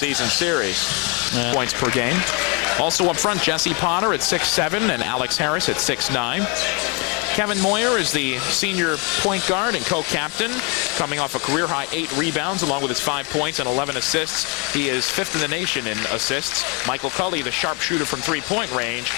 season series. Points per game. Also up front, Jesse Potter at 6'7", and Alex Harris at 6'9". Kevin Moyer is the senior point guard and co-captain, coming off a career-high 8 rebounds along with his 5 points and 11 assists. He is 5th in the nation in assists. Michael Cully, the sharpshooter from three-point range,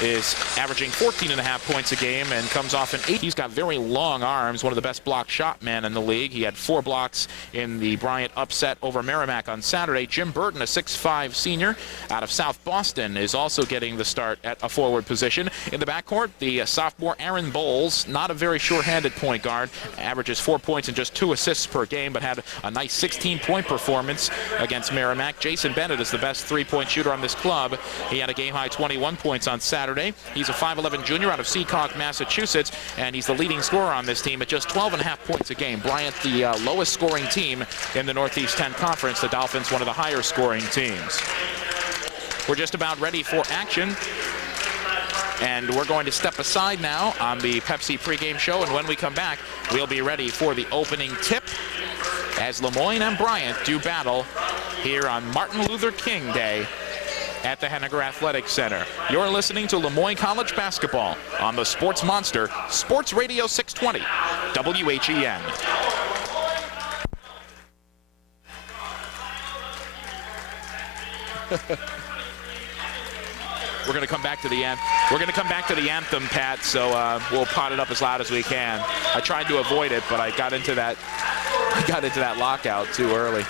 is averaging 14.5 points a game and comes off an 8. He's got very long arms, one of the best block shot men in the league. He had 4 blocks in the Bryant upset over Merrimack on Saturday. Jim Burton, a 6'5" senior out of South Boston, is also getting the start at a forward position. In the backcourt, the sophomore Aaron Bowles, not a very sure-handed point guard, averages 4 points and just 2 assists per game, but had a nice 16-point performance against Merrimack. Jason Bennett is the best three-point shooter on this club. He had a game-high 21 points on Saturday. He's a 5'11" junior out of Seekonk, Massachusetts, and he's the leading scorer on this team at just 12.5 points a game. Bryant, the lowest scoring team in the Northeast 10 Conference. The Dolphins, one of the higher scoring teams. We're just about ready for action, and we're going to step aside now on the Pepsi pregame show, and when we come back, we'll be ready for the opening tip as Lemoyne and Bryant do battle here on Martin Luther King Day at the Henniger Athletic Center. You're listening to Lemoyne College basketball on the Sports Monster, Sports Radio 620, WHEN. We're going to come back to the anthem, Pat, so we'll pot it up as loud as we can. I tried to avoid it, but I got into that lockout too early.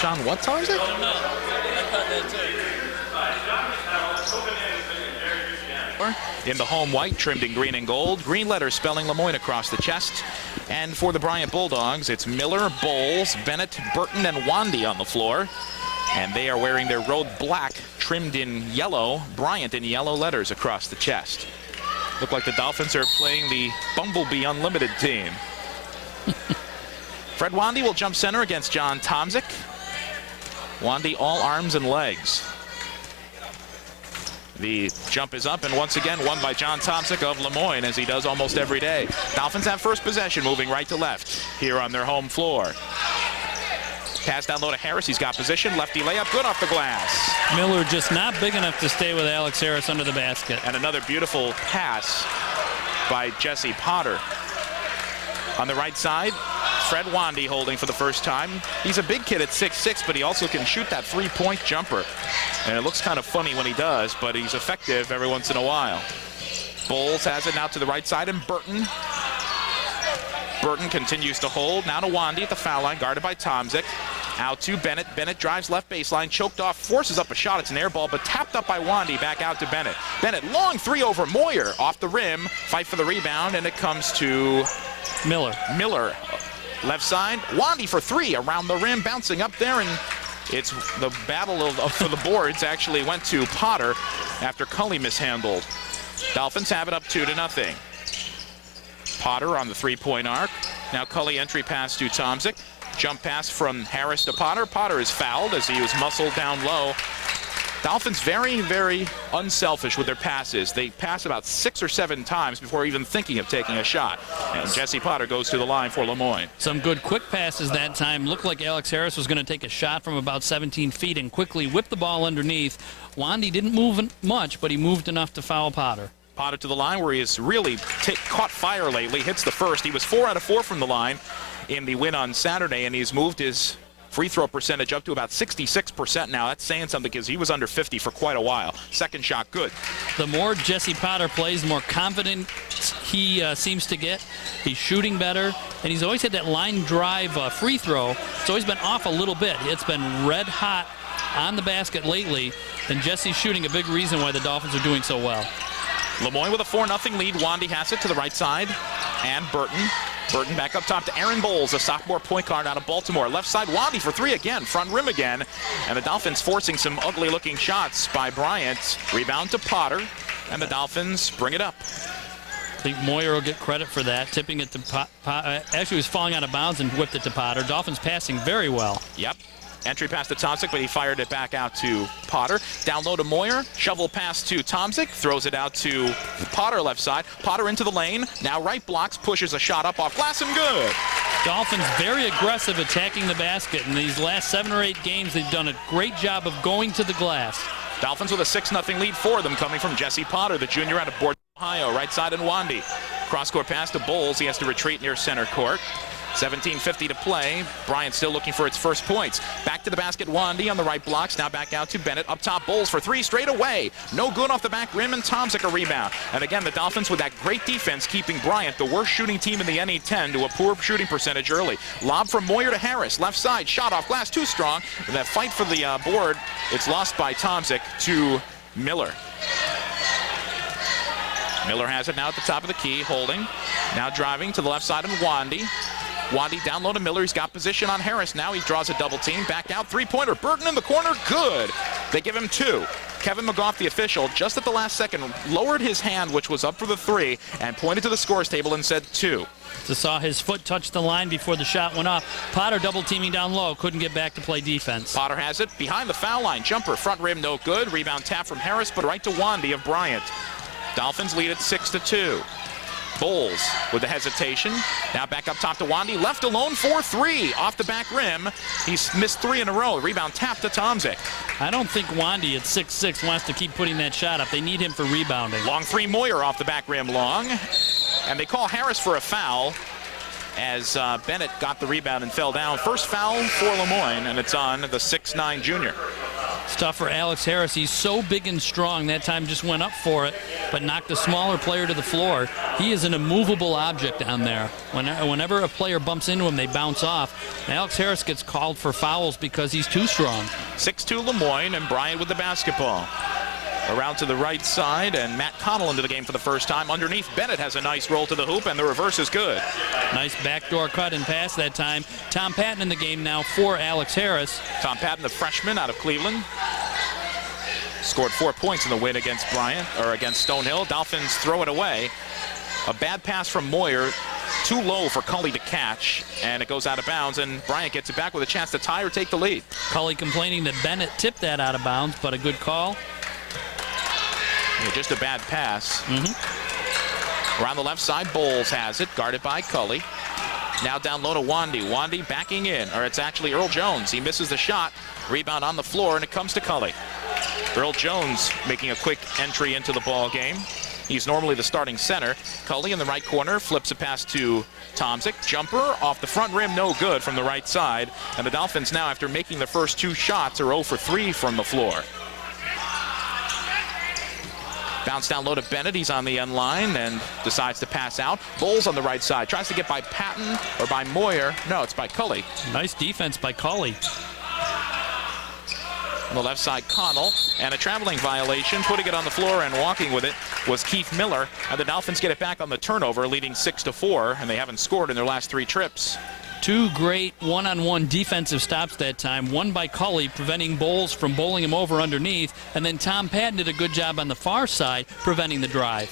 John, what song is it? Oh, no. I caught that too. In the home white, trimmed in green and gold. Green letters spelling Lemoyne across the chest. And for the Bryant Bulldogs, it's Miller, Bowles, Bennett, Burton, and Wandy on the floor. And they are wearing their road black, trimmed in yellow. Bryant in yellow letters across the chest. Look like the Dolphins are playing the Bumblebee Unlimited team. Fred Wandy will jump center against John Tomczyk. Wandy all arms and legs. The jump is up, and once again won by John Tomczyk of Lemoyne, as he does almost every day. Dolphins have first possession, moving right to left here on their home floor. Pass down low to Harris. He's got position. Lefty layup, good off the glass. Miller just not big enough to stay with Alex Harris under the basket. And another beautiful pass by Jesse Potter. On the right side, Fred Wandy holding for the first time. He's a big kid at 6'6", but he also can shoot that three-point jumper. And it looks kind of funny when he does, but he's effective every once in a while. Bowles has it now to the right side, and Burton. Burton continues to hold. Now to Wandy at the foul line, guarded by Tomczyk. Out to Bennett. Bennett drives left baseline, choked off, forces up a shot. It's an air ball, but tapped up by Wandy. Back out to Bennett. Bennett, long three over Moyer. Off the rim, fight for the rebound, and it comes to Miller. Miller. Left side, Wandy for three, around the rim, bouncing up there, and it's the battle for the boards actually went to Potter after Cully mishandled. Dolphins have it up 2-0. Potter on the three-point arc. Now Cully entry pass to Tomczyk. Jump pass from Harris to Potter. Potter is fouled as he was muscled down low. Dolphins very, very unselfish with their passes. They pass about 6 or 7 times before even thinking of taking a shot. And Jesse Potter goes to the line for Lemoyne. Some good quick passes that time. Looked like Alex Harris was going to take a shot from about 17 feet and quickly whip the ball underneath. Wandy didn't move much, but he moved enough to foul Potter. Potter to the line where he has really caught fire lately. Hits the first. He was 4 out of 4 from the line in the win on Saturday, and he's moved his free throw percentage up to about 66% now. That's saying something because he was under 50 for quite a while. Second shot, good. The more Jesse Potter plays, the more confident he seems to get. He's shooting better, and he's always had that line drive free throw. It's always been off a little bit. It's been red hot on the basket lately, and Jesse's shooting a big reason why the Dolphins are doing so well. Lemoyne with a 4-0 lead. Wandy has it to the right side, and Burton. Burton back up top to Aaron Bowles, a sophomore point guard out of Baltimore. Left side, Wandy for three again, front rim again. And the Dolphins forcing some ugly-looking shots by Bryant. Rebound to Potter, and the Dolphins bring it up. I think Moyer will get credit for that, tipping it to Potter. Actually, he was falling out of bounds and whipped it to Potter. Dolphins passing very well. Yep. Entry pass to Tomczyk, but he fired it back out to Potter. Down low to Moyer. Shovel pass to Tomczyk. Throws it out to Potter left side. Potter into the lane. Now right blocks. Pushes a shot up off glass and good. Dolphins very aggressive attacking the basket. In these last 7 or 8 games, they've done a great job of going to the glass. Dolphins with a 6-0 lead for them, coming from Jesse Potter, the junior out of Board, Ohio. Right side and Wandy. Cross-court pass to Bowles. He has to retreat near center court. 17:50 to play. Bryant still looking for its first points. Back to the basket, Wandy on the right blocks. Now back out to Bennett. Up top, Bowles for 3 straight away. No good off the back rim, and Tomczyk a rebound. And again, the Dolphins with that great defense, keeping Bryant, the worst shooting team in the NE10, to a poor shooting percentage early. Lob from Moyer to Harris. Left side, shot off glass, too strong. And that fight for the board, it's lost by Tomczyk to Miller. Miller has it now at the top of the key, holding. Now driving to the left side of Wandy. Wandy down low to Miller. He's got position on Harris. Now he draws a double team. Back out, three-pointer. Burton in the corner. Good. They give him 2. Kevin McGough, the official, just at the last second, lowered his hand, which was up for the 3, and pointed to the scores table and said 2. Saw his foot touch the line before the shot went up. Potter double teaming down low. Couldn't get back to play defense. Potter has it behind the foul line. Jumper, front rim, no good. Rebound tap from Harris, but right to Wandy of Bryant. Dolphins lead at 6-2. Bowles with the hesitation. Now back up top to Wandy. Left alone for 3 off the back rim. He's missed 3 in a row. Rebound tap to Tomczyk. I don't think Wandy at 6'6" wants to keep putting that shot up. They need him for rebounding. Long 3, Moyer off the back rim long. And they call Harris for a foul as Bennett got the rebound and fell down. First foul for Moyne, and it's on the 6'9" junior. It's tough for Alex Harris. He's so big and strong. That time just went up for it, but knocked the smaller player to the floor. He is an immovable object down there. Whenever a player bumps into him, they bounce off. And Alex Harris gets called for fouls because he's too strong. 6'2" Moyne, and Bryant with the basketball. Around to the right side, and Matt Connell into the game for the first time. Underneath, Bennett has a nice roll to the hoop, and the reverse is good. Nice backdoor cut and pass that time. Tom Patton in the game now for Alex Harris. Tom Patton, the freshman out of Cleveland, scored 4 points in the win against against Stonehill. Dolphins throw it away. A bad pass from Moyer, too low for Cully to catch, and it goes out of bounds, and Bryant gets it back with a chance to tie or take the lead. Cully complaining that Bennett tipped that out of bounds, but a good call. Yeah, just a bad pass. Around the left side, Bowles has it, guarded by Cully. Now down low to Wandy. Wandy backing in, or it's actually Earl Jones. He misses the shot. Rebound on the floor, and it comes to Cully. Earl Jones making a quick entry into the ball game. He's normally the starting center. Cully in the right corner flips a pass to Tomczyk. Jumper off the front rim, no good from the right side. And the Dolphins now, after making the first 2 shots, are 0 for 3 from the floor. Bounce down low to Bennett. He's on the end line and decides to pass out. Bowles on the right side. Tries to get by Patton or by Moyer. No, it's by Cully. Nice defense by Cully. On the left side, Connell, and a traveling violation. Putting it on the floor and walking with it was Keith Miller. And the Dolphins get it back on the turnover, leading 6-4, and they haven't scored in their last 3 trips. 2 great one-on-one defensive stops that time. One by Cully, preventing Bowles from bowling him over underneath, and then Tom Patton did a good job on the far side, preventing the drive.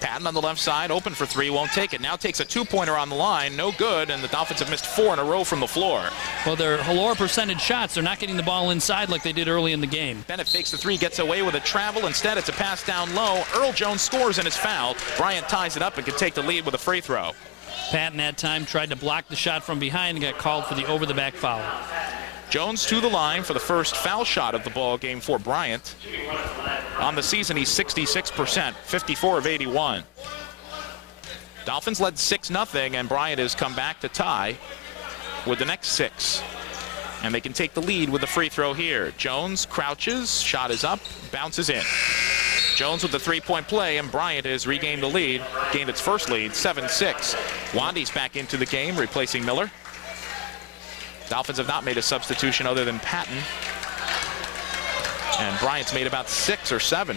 Patton on the left side, open for 3, won't take it. Now takes a 2-pointer on the line, no good, and the Dolphins have missed 4 in a row from the floor. Well, they're lower percentage shots. They're not getting the ball inside like they did early in the game. Bennett fakes the 3, gets away with a travel. Instead, it's a pass down low. Earl Jones scores and is fouled. Bryant ties it up and can take the lead with a free throw. Patton that time tried to block the shot from behind and got called for the over-the-back foul. Jones to the line for the first foul shot of the ball game for Bryant. On the season, he's 66%, 54 of 81. Dolphins led 6-0, and Bryant has come back to tie with the next 6. And they can take the lead with a free throw here. Jones crouches, shot is up, bounces in. Jones with the 3-point play, and Bryant has regained the lead, gained its first lead, 7-6. Wandy's back into the game, replacing Miller. Dolphins have not made a substitution other than Patton. And Bryant's made about 6 or 7.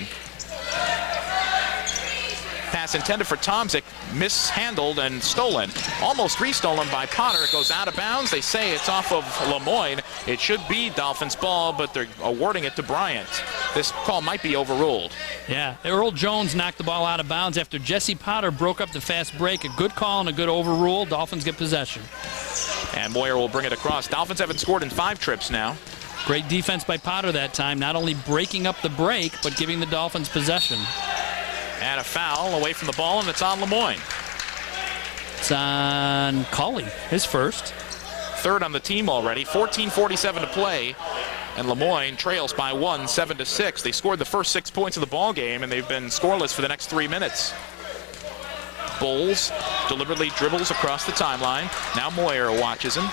Pass intended for Tomczyk, mishandled and stolen. Almost restolen by Potter. It goes out of bounds. They say it's off of Moyne. It should be Dolphins ball, but they're awarding it to Bryant. This call might be overruled. Yeah, Earl Jones knocked the ball out of bounds after Jesse Potter broke up the fast break. A good call and a good overrule. Dolphins get possession. And Moyer will bring it across. Dolphins haven't scored in 5 trips now. Great defense by Potter that time, not only breaking up the break, but giving the Dolphins possession. And a foul away from the ball, and it's on Moyne. It's on Culley, his first. Third on the team already. 14:47 to play. And Moyne trails by 1, 7-6. They scored the first 6 points of the ball game, and they've been scoreless for the next 3 minutes. Bowles deliberately dribbles across the timeline. Now Moyer watches him.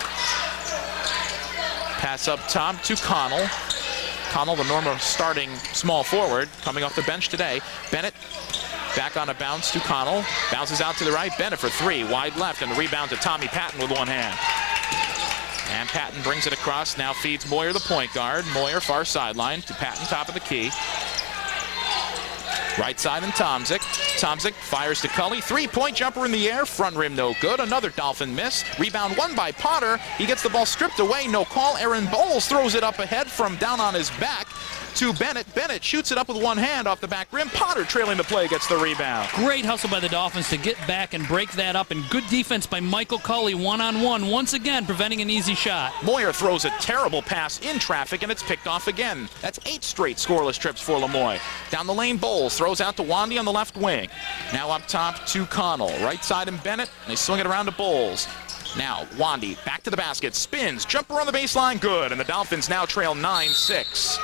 Pass up top to Connell. Connell, the normal starting small forward, coming off the bench today. Bennett back on a bounce to Connell. Bounces out to the right. Bennett for 3. Wide left, and the rebound to Tommy Patton with one hand. And Patton brings it across. Now feeds Moyer, the point guard. Moyer far sideline to Patton, top of the key. Right side and Tomczyk. Tomczyk fires to Culley. 3-point jumper in the air. Front rim no good. Another Dolphin miss. Rebound won by Potter. He gets the ball stripped away. No call. Aaron Bowles throws it up ahead from down on his back to Bennett. Bennett shoots it up with one hand off the back rim. Potter trailing the play gets the rebound. Great hustle by the Dolphins to get back and break that up, and good defense by Michael Culley one-on-one, once again preventing an easy shot. Moyer throws a terrible pass in traffic, and it's picked off again. That's 8 straight scoreless trips for Moyne. Down the lane, Bowles throws out to Wandy on the left wing. Now up top to Connell. Right side and Bennett. And they swing it around to Bowles. Now Wandy back to the basket. Spins. Jumper on the baseline. Good. And the Dolphins now trail 9-6.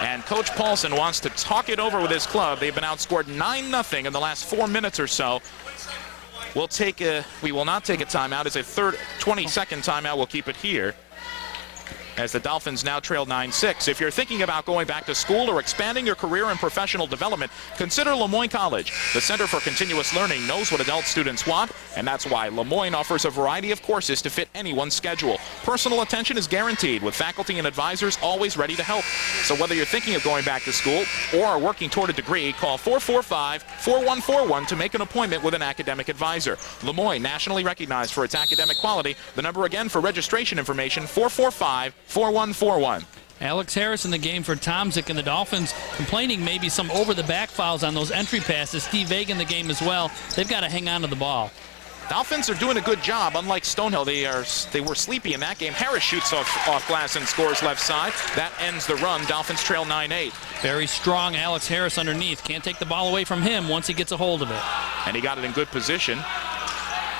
And Coach Paulson wants to talk it over with his club. They've been outscored 9-0 in the last 4 minutes or so. We will not take a timeout. It's a 20-second timeout. We'll keep it here, as the Dolphins now trail 9-6. If you're thinking about going back to school or expanding your career and professional development, consider Moyne College. The Center for Continuous Learning knows what adult students want, and that's why Moyne offers a variety of courses to fit anyone's schedule. Personal attention is guaranteed, with faculty and advisors always ready to help. So whether you're thinking of going back to school or are working toward a degree, call 445-4141 to make an appointment with an academic advisor. Moyne, nationally recognized for its academic quality. The number again for registration information, 445-4141. Alex Harris in the game for Tomczyk, and the Dolphins complaining maybe some over-the-back fouls on those entry passes. Steve Vega in the game as well. They've got to hang on to the ball. Dolphins are doing a good job. Unlike Stonehill, they were sleepy in that game. Harris shoots off glass and scores left side. That ends the run. Dolphins trail 9-8. Very strong Alex Harris underneath. Can't take the ball away from him once he gets a hold of it. And he got it in good position.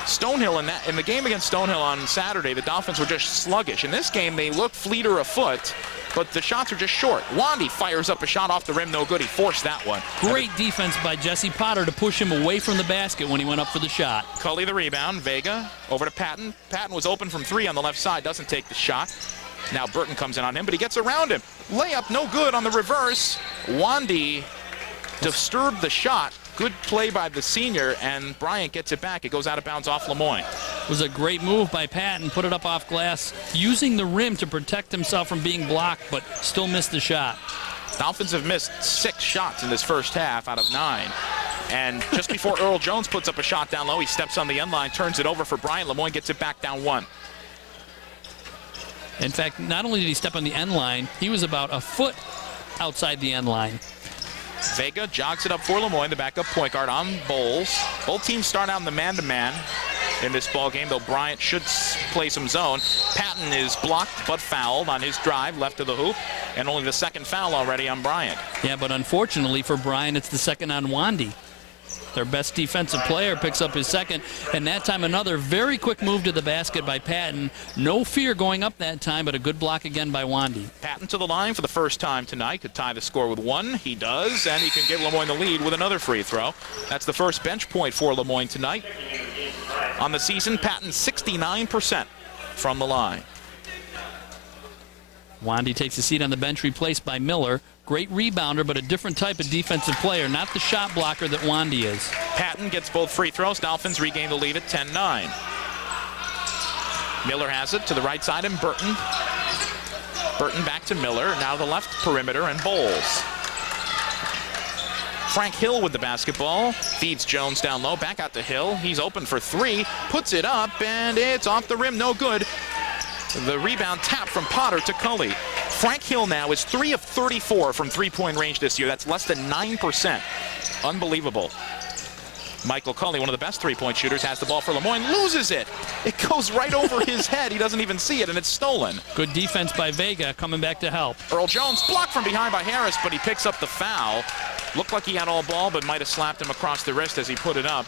Stonehill in the game against Stonehill on Saturday, the Dolphins were just sluggish. In this game, they look fleeter of foot, but the shots are just short. Wandy fires up a shot off the rim, no good. He forced that one. Great defense by Jesse Potter to push him away from the basket when he went up for the shot. Culley the rebound. Vega over to Patton. Patton was open from 3 on the left side, doesn't take the shot. Now Burton comes in on him, but he gets around him. Layup no good on the reverse. Wandy disturbed the shot. Good play by the senior, and Bryant gets it back. It goes out of bounds off Moyne. It was a great move by Patton, put it up off glass, using the rim to protect himself from being blocked, but still missed the shot. Dolphins have missed 6 shots in this first half out of 9. And just before Earl Jones puts up a shot down low, he steps on the end line, turns it over for Bryant. Moyne gets it back down 1. In fact, not only did he step on the end line, he was about a foot outside the end line. Vega jogs it up for Moyne, the backup point guard on Bowles. Both teams start out in the man-to-man in this ball game, though Bryant should play some zone. Patton is blocked but fouled on his drive left of the hoop, and only the second foul already on Bryant. Yeah, but unfortunately for Bryant, it's the second on Wandy. Their best defensive player picks up his second, and that time another very quick move to the basket by Patton. No fear going up that time, but a good block again by Wandy. Patton to the line for the first time tonight. Could tie the score with 1. He does, and he can give Moyne the lead with another free throw. That's the first bench point for Moyne tonight. On the season, Patton 69% from the line. Wandy takes a seat on the bench, replaced by Miller. Great rebounder, but a different type of defensive player, not the shot blocker that Wandy is. Patton gets both free throws. Dolphins regain the lead at 10-9. Miller has it to the right side, and Burton. Burton back to Miller. Now the left perimeter, and Bowles. Frank Hill with the basketball. Feeds Jones down low. Back out to Hill. He's open for three. Puts it up, and it's off the rim. No good. The rebound tap from Potter to Cully. Frank Hill now is 3 of 34 from three-point range this year. That's less than 9%. Unbelievable. Michael Cully, one of the best three-point shooters, has the ball for Lemoyne, loses it. It goes right over his head. He doesn't even see it, and it's stolen. Good defense by Vega coming back to help. Earl Jones blocked from behind by Harris, but he picks up the foul. Looked like he had all ball, but might have slapped him across the wrist as he put it up.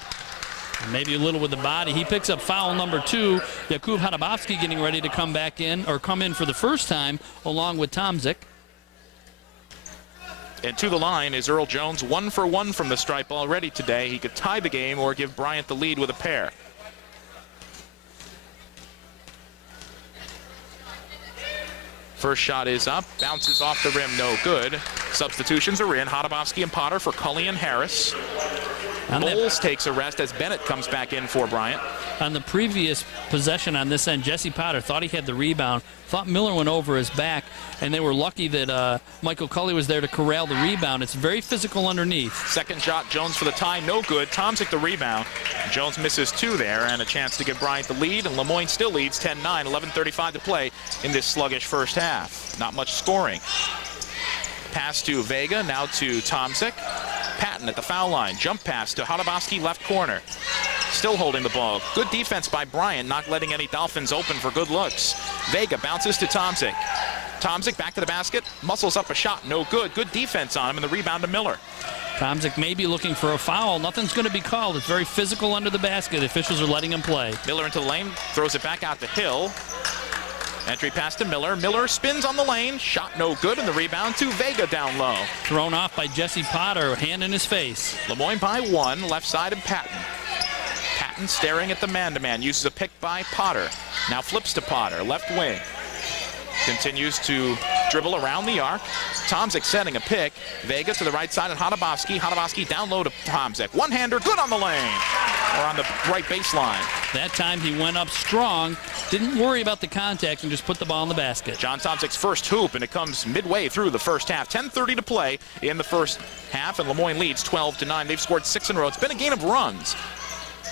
Maybe a little with the body. He picks up foul number 2. Jakub Hadabowski getting ready to come back in, or come in for the first time, along with Tomzik. And to the line is Earl Jones, 1 for 1 from the stripe already today. He could tie the game or give Bryant the lead with a pair. First shot is up, bounces off the rim, no good. Substitutions are in. Hadabowski and Potter for Cully and Harris. Bowles takes a rest as Bennett comes back in for Bryant. On the previous possession on this end, Jesse Potter thought he had the rebound, thought Miller went over his back, and they were lucky that Michael Cully was there to corral the rebound. It's very physical underneath. Second shot, Jones for the tie, no good. Tomzik the rebound. Jones misses 2 there, and a chance to give Bryant the lead, and Lemoyne still leads 10-9, 11:35 to play in this sluggish first half. Not much scoring. Pass to Vega, now to Tomzik. Patton at the foul line. Jump pass to Hadabowski, left corner. Still holding the ball. Good defense by Bryant, not letting any Dolphins open for good looks. Vega bounces to Tomzik. Tomzik back to the basket, muscles up a shot, no good. Good defense on him, and the rebound to Miller. Tomzik may be looking for a foul. Nothing's going to be called. It's very physical under the basket. The officials are letting him play. Miller into the lane, throws it back out to Hill. Entry pass to Miller. Miller spins on the lane. Shot no good, and the rebound to Vega down low. Thrown off by Jesse Potter, hand in his face. Lemoyne by 1, left side of Patton. Patton staring at the man-to-man, uses a pick by Potter. Now flips to Potter, left wing. Continues to dribble around the arc. Tomzik setting a pick. Vega to the right side and Hadabowski. Hadabowski down low to Tomzik. One-hander, good on the lane. Or on the right baseline. That time he went up strong, didn't worry about the contact, and just put the ball in the basket. John Tomzik's first hoop, and it comes midway through the first half. 10:30 to play in the first half, and Lemoyne leads 12-9. They've scored 6 in a row. It's been a game of runs.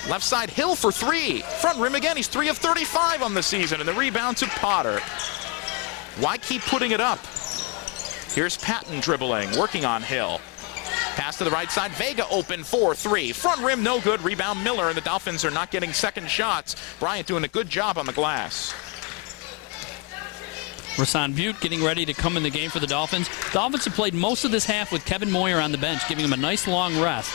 Left side, Hill for 3. Front rim again. He's 3 of 35 on the season, and the rebound to Potter. Why keep putting it up? Here's Patton dribbling, working on Hill. Pass to the right side, Vega open for 3. Front rim, no good. Rebound Miller, and the Dolphins are not getting second shots. Bryant doing a good job on the glass. Rasan Butte getting ready to come in the game for the Dolphins. Dolphins have played most of this half with Kevin Moyer on the bench, giving him a nice long rest.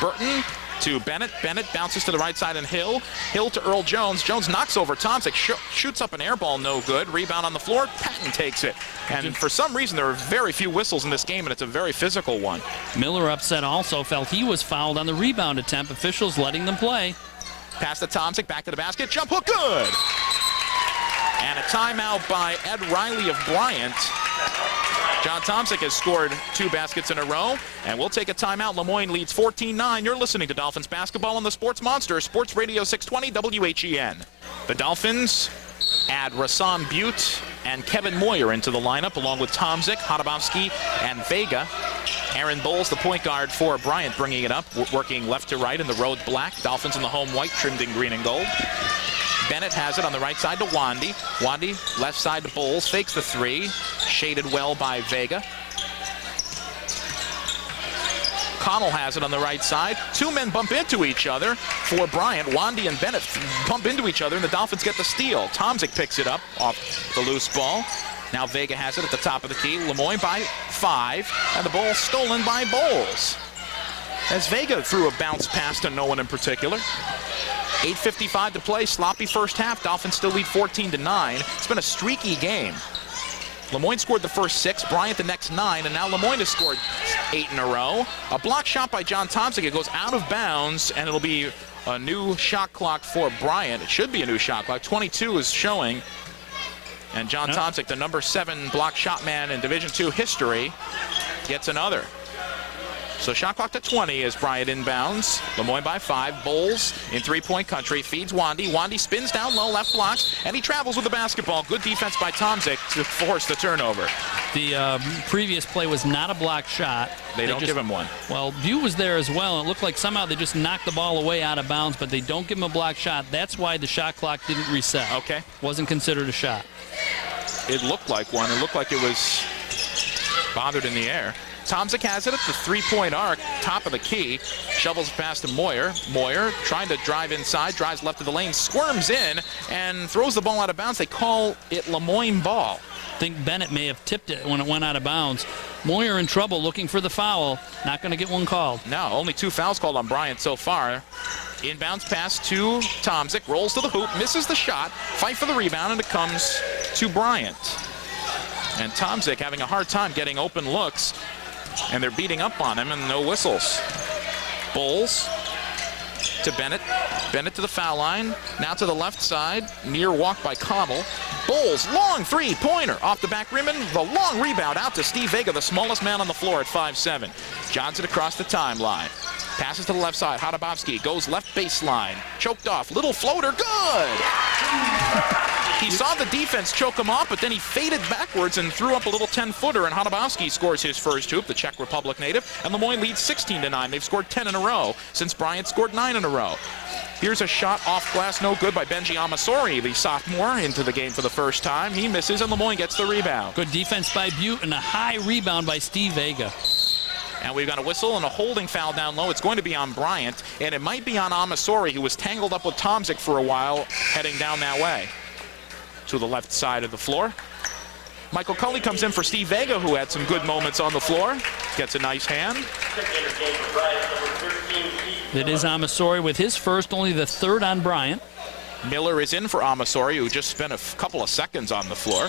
Burton to Bennett. Bennett bounces to the right side and Hill. Hill to Earl Jones. Jones knocks over Tomzik, shoots up an air ball, no good. Rebound on the floor. Patton takes it. And for some reason, there are very few whistles in this game, and it's a very physical one. Miller upset also, felt he was fouled on the rebound attempt. Officials letting them play. Pass to Tomzik, back to the basket. Jump hook, good. And a timeout by Ed Riley of Bryant. John Tomzik has scored 2 baskets in a row, and we'll take a timeout. Lemoyne leads 14-9. You're listening to Dolphins basketball on the Sports Monster, Sports Radio 620 WHEN. The Dolphins add Rasan Butte and Kevin Moyer into the lineup, along with Tomzik, Hadabowski, and Vega. Aaron Bowles, the point guard for Bryant, bringing it up, working left to right in the road black. Dolphins in the home white, trimmed in green and gold. Bennett has it on the right side to Wandy. Wandy, left side to Bowles, fakes the 3, shaded well by Vega. Connell has it on the right side. 2 men bump into each other for Bryant. Wandy and Bennett bump into each other, and the Dolphins get the steal. Tomzik picks it up off the loose ball. Now Vega has it at the top of the key. Lemoyne by 5, and the ball stolen by Bowles. As Vega threw a bounce pass to no one in particular. 8:55 to play, sloppy first half. Dolphins still lead 14-9. It's been a streaky game. Lemoyne scored the first 6, Bryant the next 9, and now Lemoyne has scored 8 in a row. A block shot by John Tomzik. It goes out of bounds, and it'll be a new shot clock for Bryant. It should be a new shot clock. 22 is showing. And John Tomzik, the number 7 block shot man in Division II history, gets another. So shot clock to 20 as Bryant inbounds. Lemoyne by 5. Bowles in three-point country. Feeds Wandy. Wandy spins down low, left block, and he travels with the basketball. Good defense by Tomzik to force the turnover. The previous play was not a block shot. They don't give him one. Well, Butte was there as well. It looked like somehow they just knocked the ball away out of bounds, but they don't give him a block shot. That's why the shot clock didn't reset. Okay. Wasn't considered a shot. It looked like one. It looked like it was bothered in the air. Tomczyk has it at the three-point arc, top of the key. Shovels past to Moyer. Moyer trying to drive inside, drives left of the lane, squirms in, and throws the ball out of bounds. They call it Moyne ball. I think Bennett may have tipped it when it went out of bounds. Moyer in trouble looking for the foul. Not going to get one called. No, only 2 fouls called on Bryant so far. Inbounds pass to Tomczyk, rolls to the hoop, misses the shot, fight for the rebound, and it comes to Bryant. And Tomczyk having a hard time getting open looks, and they're beating up on him, and no whistles. Bulls to Bennett. Bennett to the foul line. Now to the left side. Near walk by Connell. Bulls, long three-pointer off the back rim, and the long rebound out to Steve Vega, the smallest man on the floor at 5'7". Johnson across the timeline. Passes to the left side. Hadabowski goes left baseline. Choked off. Little floater. Good! He saw the defense choke him off, but then he faded backwards and threw up a little 10-footer, and Hadabowski scores his first hoop, the Czech Republic native, and Moyne leads 16-9. They've scored 10 in a row since Bryant scored 9 in a row. Here's a shot off glass, no good by Benji Amasori, the sophomore, into the game for the first time. He misses, and Moyne gets the rebound. Good defense by Butte and a high rebound by Steve Vega. And we've got a whistle and a holding foul down low. It's going to be on Bryant, and it might be on Amasori, who was tangled up with Tomczyk for a while, heading down that way. To the left side of the floor. Michael Cully comes in for Steve Vega, who had some good moments on the floor. Gets a nice hand. It is Amasori with his first, only the third on Bryant. Miller is in for Amasori, who just spent a couple of seconds on the floor.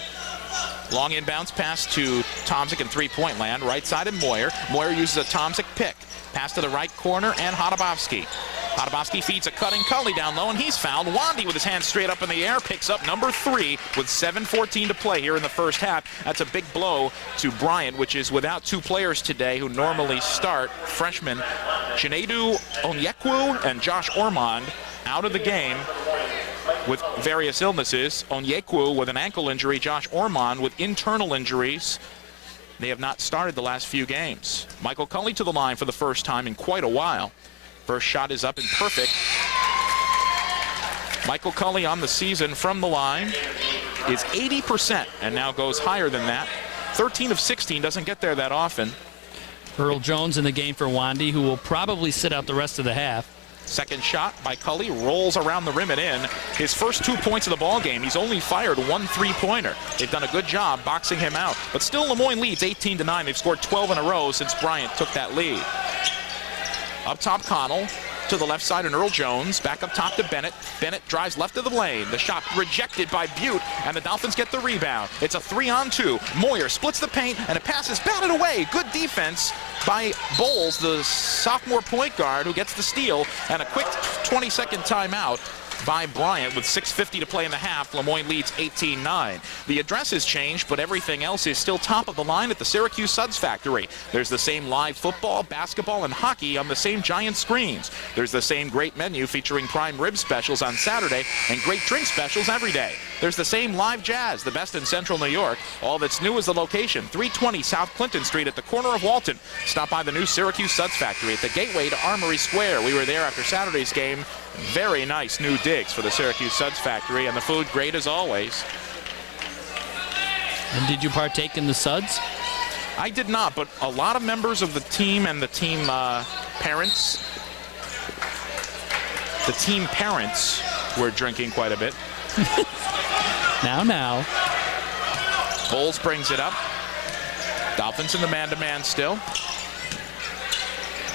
Long inbounds pass to Tomczyk in three-point land. Right side and Moyer. Moyer uses a Tomczyk pick. Pass to the right corner and Hadabowski. Hadabowski feeds a cutting Cully down low, and he's fouled. Wandy with his hands straight up in the air picks up number 3 with 7:14 to play here in the first half. That's a big blow to Bryant, which is without 2 players today who normally start. Freshmen Chinedu Onyekwu and Josh Ormond out of the game with various illnesses. Onyekwu with an ankle injury, Josh Ormond with internal injuries. They have not started the last few games. Michael Cully to the line for the first time in quite a while. First shot is up and perfect. Michael Cully on the season from the line is 80% and now goes higher than that. 13 of 16, doesn't get there that often. Earl Jones in the game for Wandy, who will probably sit out the rest of the half. Second shot by Cully, rolls around the rim and in. His first 2 points of the ball game. He's only fired 1 three-pointer. They've done a good job boxing him out. But still, Moyne leads 18-9. They've scored 12 in a row since Bryant took that lead. Up top, Connell. To the left side, and Earl Jones. Back up top to Bennett. Bennett drives left of the lane. The shot rejected by Butte, and the Dolphins get the rebound. It's a 3-on-2. Moyer splits the paint, and a pass is batted away. Good defense by Bowles, the sophomore point guard, who gets the steal, and a quick 20-second timeout by Bryant with 6:50 to play in the half. Moyne leads 18-9. The address has changed, but everything else is still top of the line at the Syracuse Suds Factory. There's the same live football, basketball, and hockey on the same giant screens. There's the same great menu featuring prime rib specials on Saturday and great drink specials every day. There's the same live jazz, the best in Central New York. All that's new is the location, 320 South Clinton Street at the corner of Walton. Stop by the new Syracuse Suds Factory at the gateway to Armory Square. We were there after Saturday's game. Very nice new digs for the Syracuse Suds Factory, and the food great as always. And did you partake in the Suds? I did not, but a lot of members of the team and the team parents, were drinking quite a bit. Now. Bowles brings it up. Dolphins in the man-to-man still.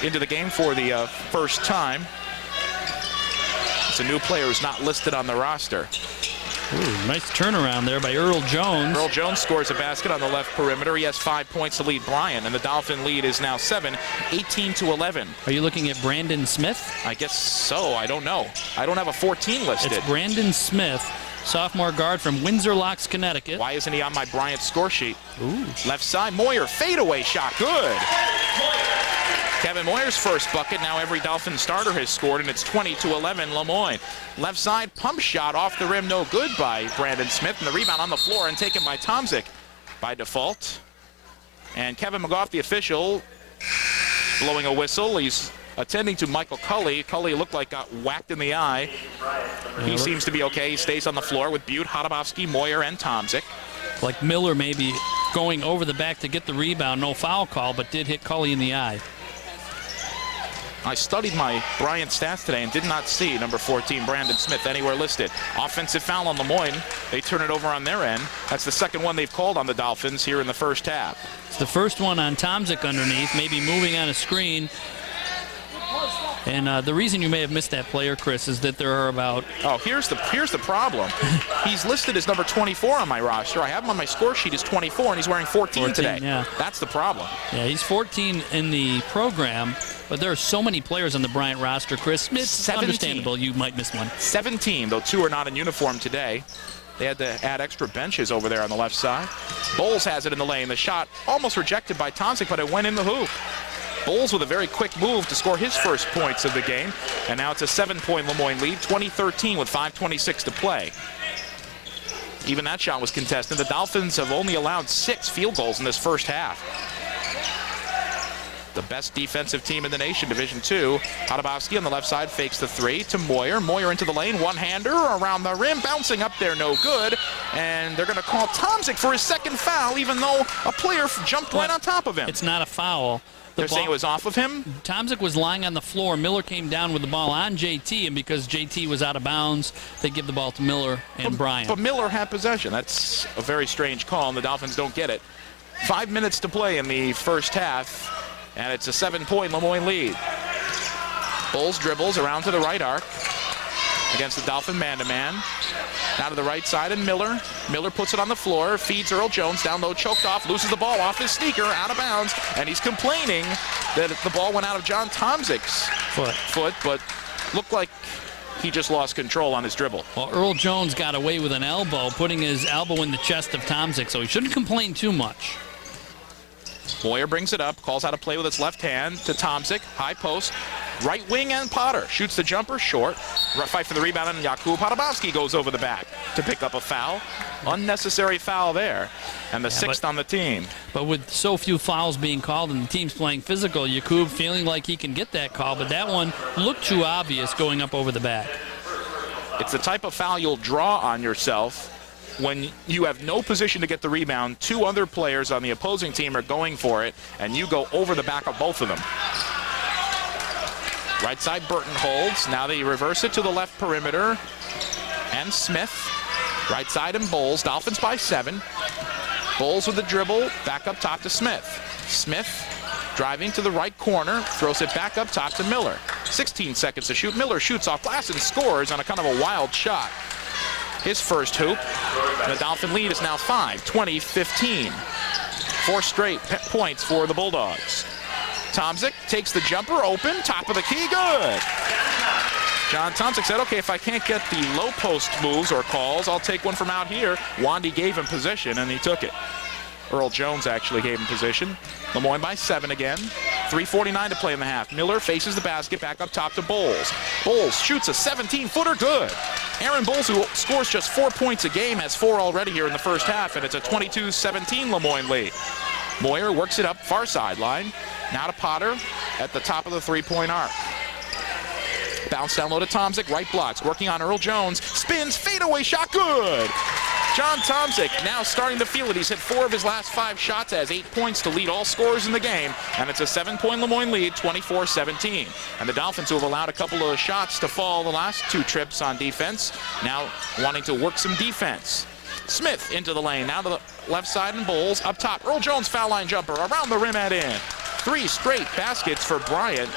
Into the game for the first time. It's a new player who's not listed on the roster. Ooh, nice turnaround there by Earl Jones. Earl Jones scores a basket on the left perimeter. He has 5 points to lead Bryant, and the Dolphin lead is now 7, 18-11. Are you looking at Brandon Smith? I guess so. I don't know. I don't have a 14 listed. It's Brandon Smith, sophomore guard from Windsor Locks, Connecticut. Why isn't he on my Bryant score sheet? Ooh. Left side, Moyer, fadeaway shot, good. Kevin Moyer's first bucket. Now every Dolphin starter has scored, and it's 20-11 Moyne. Left side pump shot off the rim, no good by Brandon Smith, and the rebound on the floor and taken by Tomczyk by default. And Kevin McGough, the official, blowing a whistle. He's attending to Michael Cully. Cully looked like got whacked in the eye. He seems to be okay. He stays on the floor with Butte, Hodabowski, Moyer, and Tomzik. Like Miller maybe going over the back to get the rebound. No foul call, but did hit Cully in the eye. I studied my Bryant stats today and did not see number 14, Brandon Smith, anywhere listed. Offensive foul on Moyne. They turn it over on their end. That's the second one they've called on the Dolphins here in the first half. It's the first one on Tomzik underneath, maybe moving on a screen. And the reason you may have missed that player, Chris, is that there are about... Oh, here's the problem. He's listed as number 24 on my roster. I have him on my score sheet as 24, and he's wearing 14 today. Yeah. That's the problem. Yeah, he's 14 in the program, but there are so many players on the Bryant roster, Chris. It's 17. Understandable you might miss one. 17, though 2 are not in uniform today. They had to add extra benches over there on the left side. Bowles has it in the lane. The shot almost rejected by Tomzik, but it went in the hoop. Bowles with a very quick move to score his first points of the game. And now it's a 7-point Lemoyne lead, 20-13 with 5:26 to play. Even that shot was contested. The Dolphins have only allowed 6 field goals in this first half. The best defensive team in the nation, Division II. Hodabowski on the left side fakes the 3 to Moyer. Moyer into the lane, one-hander around the rim, bouncing up there, no good. And they're going to call Tomzik for his second foul, even though a player jumped right on top of him. It's not a foul. They're saying it was off of him? Tomzik was lying on the floor. Miller came down with the ball on JT, and because JT was out of bounds, they give the ball to Miller and Bryant. But Miller had possession. That's a very strange call, and the Dolphins don't get it. 5 minutes to play in the first half, and it's a 7-point Lemoyne lead. Bowles dribbles around to the right arc against the Dolphin man-to-man. Now to the right side, and Miller. Miller puts it on the floor, feeds Earl Jones, down low, choked off, loses the ball off his sneaker, out of bounds, and he's complaining that the ball went out of John Tomzik's foot, but looked like he just lost control on his dribble. Well, Earl Jones got away with an elbow, putting his elbow in the chest of Tomzik, so he shouldn't complain too much. Moyer brings it up, calls out a play with his left hand to Tomzik, high post. Right wing and Potter shoots the jumper short. Fight for the rebound, and Jakub Hodabowski goes over the back to pick up a foul. Unnecessary foul there, and the 6th on the team. But with so few fouls being called and the team's playing physical, Jakub feeling like he can get that call, but that one looked too obvious going up over the back. It's the type of foul you'll draw on yourself when you have no position to get the rebound. 2 other players on the opposing team are going for it, and you go over the back of both of them. Right side, Burton holds. Now they reverse it to the left perimeter. And Smith. Right side and Bowles. Dolphins by 7. Bowles with the dribble. Back up top to Smith. Smith driving to the right corner. Throws it back up top to Miller. 16 seconds to shoot. Miller shoots off glass and scores on a kind of a wild shot. His first hoop. The Dolphin lead is now 5, 20-15. 4 straight points for the Bulldogs. Tomzik takes the jumper, open, top of the key, good. John Tomzik said, okay, if I can't get the low post moves or calls, I'll take one from out here. Wandy gave him position, and he took it. Earl Jones actually gave him position. Lemoyne by 7 again. 3:49 to play in the half. Miller faces the basket, back up top to Bowles. Bowles shoots a 17-footer, good. Aaron Bowles, who scores just 4 points a game, has 4 already here in the first half, and it's a 22-17 Lemoyne lead. Moyer works it up far sideline. Now to Potter at the top of the 3-point arc. Bounce down low to Tomzik, right blocks, working on Earl Jones. Spins, fadeaway shot, good. John Tomzik now starting to feel it. He's hit 4 of his last 5 shots, has 8 points to lead all scorers in the game, and it's a 7-point Lemoyne lead, 24-17. And the Dolphins, who have allowed a couple of shots to fall the last 2 trips on defense, now wanting to work some defense. Smith into the lane, now to the left side and Bowles. Up top, Earl Jones foul line jumper, around the rim and in. 3 straight baskets for Bryant.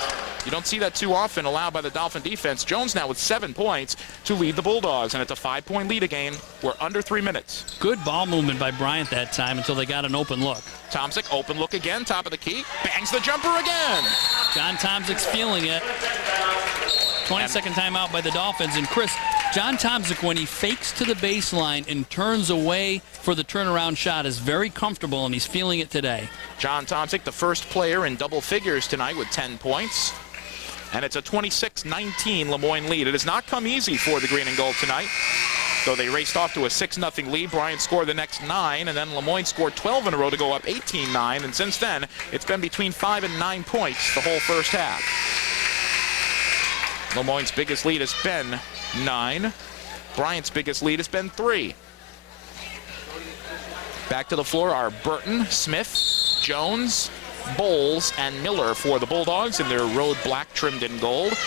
You don't see that too often allowed by the Dolphin defense. Jones now with 7 points to lead the Bulldogs, and it's a 5-point lead again. We're under 3 minutes. Good ball movement by Bryant that time until they got an open look. Tomzik, open look again, top of the key, bangs the jumper again. John Tomzik's feeling it. 22nd timeout by the Dolphins. And Chris, John Tomzik, when he fakes to the baseline and turns away for the turnaround shot, is very comfortable, and he's feeling it today. John Tomzik, the first player in double figures tonight with 10 points. And it's a 26-19 Lemoyne lead. It has not come easy for the green and gold tonight. Though they raced off to a 6-0 lead, Bryant scored the next 9, and then Moyne scored 12 in a row to go up 18-9. And since then, it's been between 5 and 9 points the whole first half. Moyne's biggest lead has been 9. Bryant's biggest lead has been 3. Back to the floor are Burton, Smith, Jones, Bowles, and Miller for the Bulldogs in their road black trimmed in gold.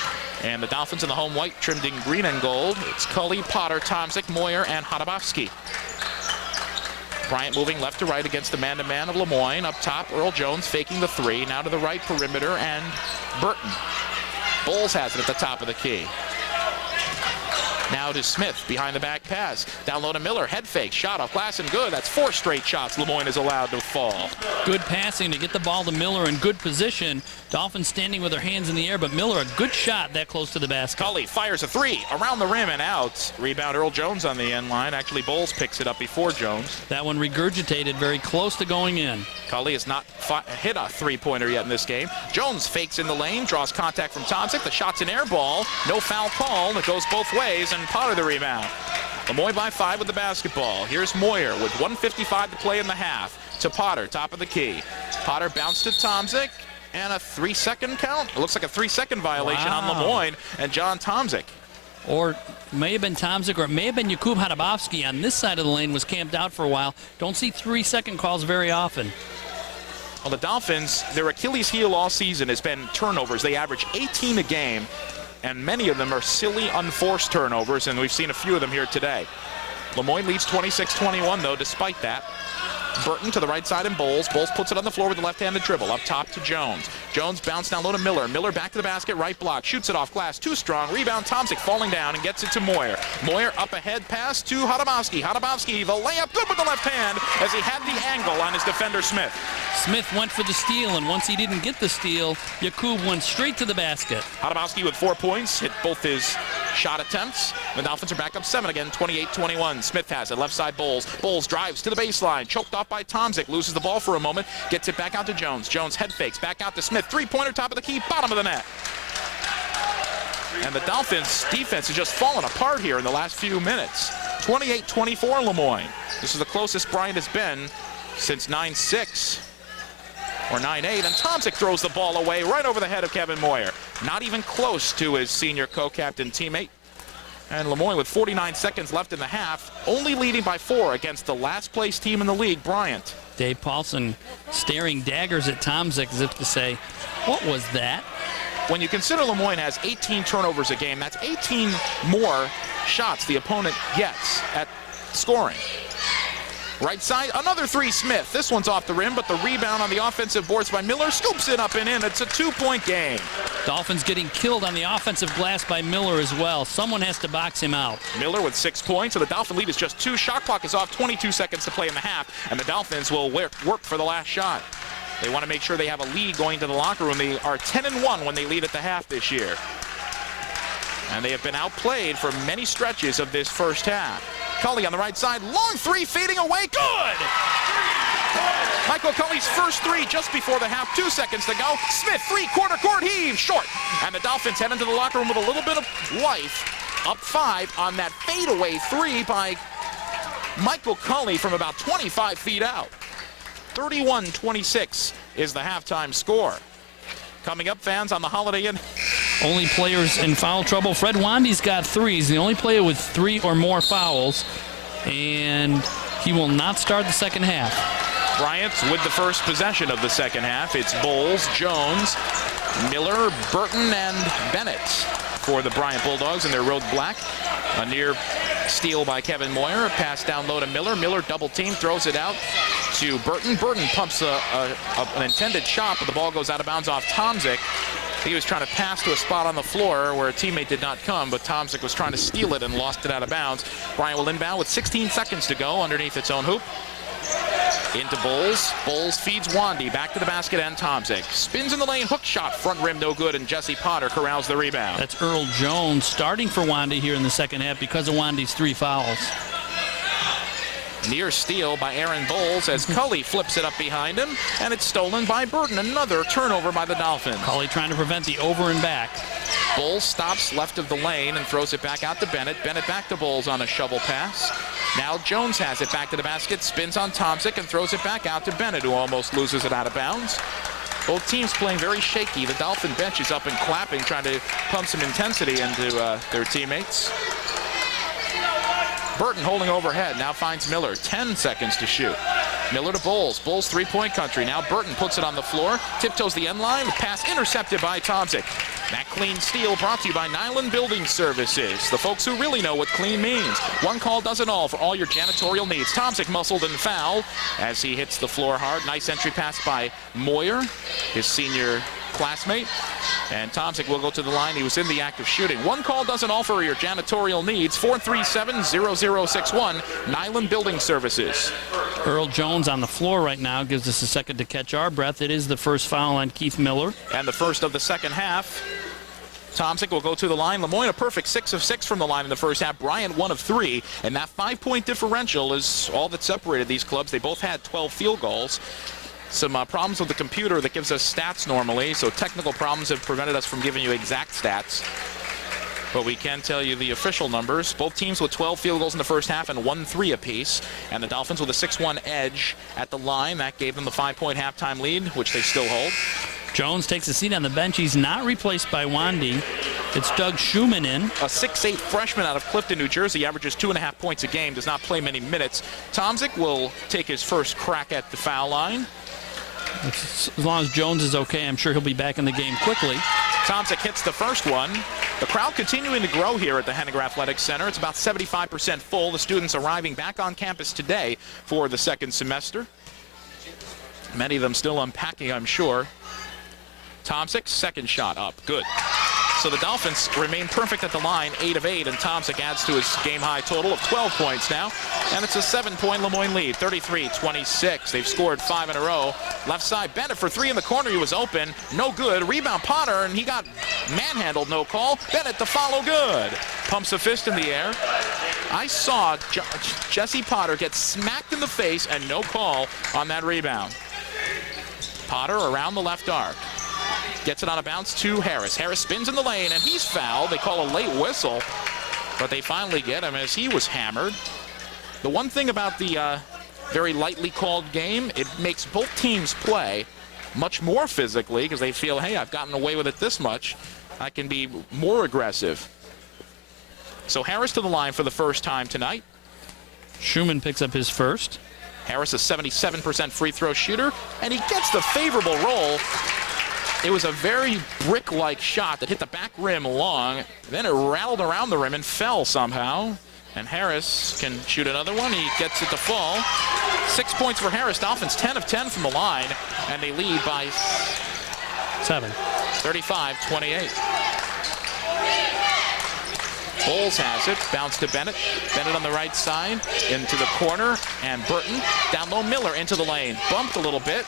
And the Dolphins in the home white trimmed in green and gold. It's Cully, Potter, Tomczyk, Moyer, and Hadabowski. Bryant moving left to right against the man-to-man of Moyne. Up top, Earl Jones faking the 3. Now to the right perimeter, and Burton. Bowles has it at the top of the key. Now to Smith, behind the back pass. Down low to Miller, head fake, shot off glass and good. That's 4 straight shots Moyne is allowed to fall. Good passing to get the ball to Miller in good position. Dolphins standing with their hands in the air, but Miller, a good shot that close to the basket. Cully fires a 3, around the rim and out. Rebound Earl Jones on the end line. Actually, Bowles picks it up before Jones. That one regurgitated, very close to going in. Cully has not hit a 3-pointer yet in this game. Jones fakes in the lane, draws contact from Tomczyk. The shot's an air ball. No foul call. It goes both ways, and Potter the rebound. Moyne by 5 with the basketball. Here's Moyer with 1:55 to play in the half. To Potter, top of the key. Potter bounced to Tomczyk, and a 3-second count. It looks like a 3-second violation on Moyne and John Tomczyk. Or it may have been Tomczyk, or it may have been Jakub Hadabowski on this side of the lane, was camped out for a while. Don't see 3-second calls very often. Well, the Dolphins, their Achilles heel all season has been turnovers. They average 18 a game, and many of them are silly, unforced turnovers, and we've seen a few of them here today. Moyne leads 26-21, though, despite that. Burton to the right side and Bowles. Bowles puts it on the floor with the left-handed dribble. Up top to Jones. Jones bounced down low to Miller. Miller back to the basket, right block. Shoots it off glass, too strong. Rebound, Tomczyk falling down and gets it to Moyer. Moyer up ahead, pass to Hadabowski. Hadabowski, the layup, good with the left hand as he had the angle on his defender Smith. Smith went for the steal, and once he didn't get the steal, Jakub went straight to the basket. Hadabowski with 4 points, hit both his shot attempts. The Dolphins are back up 7 again, 28-21. Smith has it, left side Bowles. Bowles drives to the baseline, choked off by Tomczyk, loses the ball for a moment, gets it back out to Jones. Jones head fakes, back out to Smith. 3-pointer, top of the key, bottom of the net. And the Dolphins' defense has just fallen apart here in the last few minutes. 28-24 Moyne. This is the closest Bryant has been since 9-6. Or 9-8, and Tomczyk throws the ball away right over the head of Kevin Moyer. Not even close to his senior co-captain teammate. And Moyne with 49 seconds left in the half, only leading by 4 against the last place team in the league, Bryant. Dave Paulson staring daggers at Tomczyk as if to say, what was that? When you consider Moyne has 18 turnovers a game, that's 18 more shots the opponent gets at scoring. Right side, another 3, Smith. This one's off the rim, but the rebound on the offensive boards by Miller scoops it up and in. It's a 2-point game. Dolphins getting killed on the offensive glass by Miller as well. Someone has to box him out. Miller with 6 points, so the Dolphin lead is just 2. Shot clock is off, 22 seconds to play in the half, and the Dolphins will work for the last shot. They want to make sure they have a lead going to the locker room. They are 10-1 when they lead at the half this year. And they have been outplayed for many stretches of this first half. Cully on the right side, long 3, fading away, good! Michael Cully's first 3 just before the half, 2 seconds to go. Smith, 3-quarter court heave, short. And the Dolphins head into the locker room with a little bit of life. Up 5 on that fadeaway 3 by Michael Cully from about 25 feet out. 31-26 is the halftime score. Coming up, fans, on the Holiday Inn. Only players in foul trouble. Fred Wandy's got 3. He's the only player with 3 or more fouls, and he will not start the second half. Bryant with the first possession of the second half. It's Bowles, Jones, Miller, Burton, and Bennett for the Bryant Bulldogs in their road black. A near steal by Kevin Moyer. A pass down low to Miller. Miller double team, throws it out to Burton. Burton pumps an intended shot, but the ball goes out of bounds off Tomczyk. He was trying to pass to a spot on the floor where a teammate did not come, but Tomczyk was trying to steal it and lost it out of bounds. Bryant will inbound with 16 seconds to go underneath its own hoop. Into Bowles. Bowles feeds Wandy. Back to the basket and Tomczyk. Spins in the lane. Hook shot. Front rim no good. And Jesse Potter corrals the rebound. That's Earl Jones starting for Wandy here in the second half because of Wandy's 3 fouls. Near steal by Aaron Bowles as Cully flips it up behind him. And it's stolen by Burton. Another turnover by the Dolphins. Cully trying to prevent the over and back. Bowles stops left of the lane and throws it back out to Bennett. Bennett back to Bowles on a shovel pass. Now Jones has it back to the basket, spins on Tomczyk and throws it back out to Bennett, who almost loses it out of bounds. Both teams playing very shaky. The Dolphin bench is up and clapping, trying to pump some intensity into their teammates. Burton holding overhead, now finds Miller. 10 seconds to shoot. Miller to Bowles. Bowles three-point country. Now Burton puts it on the floor, tiptoes the end line. The pass intercepted by Tomczyk. That clean steal brought to you by Nyland Building Services, the folks who really know what clean means. One call does it all for all your janitorial needs. Tomczyk muscled and fouled as he hits the floor hard. Nice entry pass by Moyer, his senior classmate. And Tomczyk will go to the line. He was in the act of shooting. One call doesn't all for your janitorial needs. 437-0061, Nyland Building Services. Earl Jones on the floor right now gives us a second to catch our breath. It is the first foul on Keith Miller. And the first of the second half. Tomczyk will go to the line. Lemoyne a perfect 6 of 6 from the line in the first half. Bryant 1 of 3. And that 5-point differential is all that separated these clubs. They both had 12 field goals. Some problems with the computer that gives us stats normally, so technical problems have prevented us from giving you exact stats. But we can tell you the official numbers. Both teams with 12 field goals in the first half and 1-3 apiece. And the Dolphins with a 6-1 edge at the line. That gave them the 5-point halftime lead, which they still hold. Jones takes a seat on the bench. He's not replaced by Wandy. It's Doug Schumann in. A 6'8 freshman out of Clifton, New Jersey, averages 2.5 points a game, does not play many minutes. Tomczyk will take his first crack at the foul line. As long as Jones is okay, I'm sure he'll be back in the game quickly. Tomczyk hits the first one. The crowd continuing to grow here at the Henniger Athletic Center. It's about 75% full. The students arriving back on campus today for the second semester. Many of them still unpacking, I'm sure. Tomczyk, second shot up. Good. So the Dolphins remain perfect at the line, 8 of 8, and Tomczyk adds to his game-high total of 12 points now. And it's a 7-point Lemoyne lead, 33-26. They've scored 5 in a row. Left side, Bennett for 3 in the corner. He was open. No good. Rebound Potter, and he got manhandled, no call. Bennett to follow, good. Pumps a fist in the air. I saw Jesse Potter get smacked in the face and no call on that rebound. Potter around the left arc. Gets it on a bounce to Harris. Harris spins in the lane, and he's fouled. They call a late whistle, but they finally get him as he was hammered. The one thing about the very lightly called game, it makes both teams play much more physically because they feel, hey, I've gotten away with it this much. I can be more aggressive. So Harris to the line for the first time tonight. Schumann picks up his first. Harris a 77% free throw shooter, and he gets the favorable roll. It was a very brick-like shot that hit the back rim long. Then it rattled around the rim and fell somehow. And Harris can shoot another one. He gets it to fall. 6 points for Harris. Dolphins 10 of 10 from the line. And they lead by 7. 35-28. Bowles has it. Bounce to Bennett. Bennett on the right side. Into the corner. And Burton. Down low, Miller into the lane. Bumped a little bit.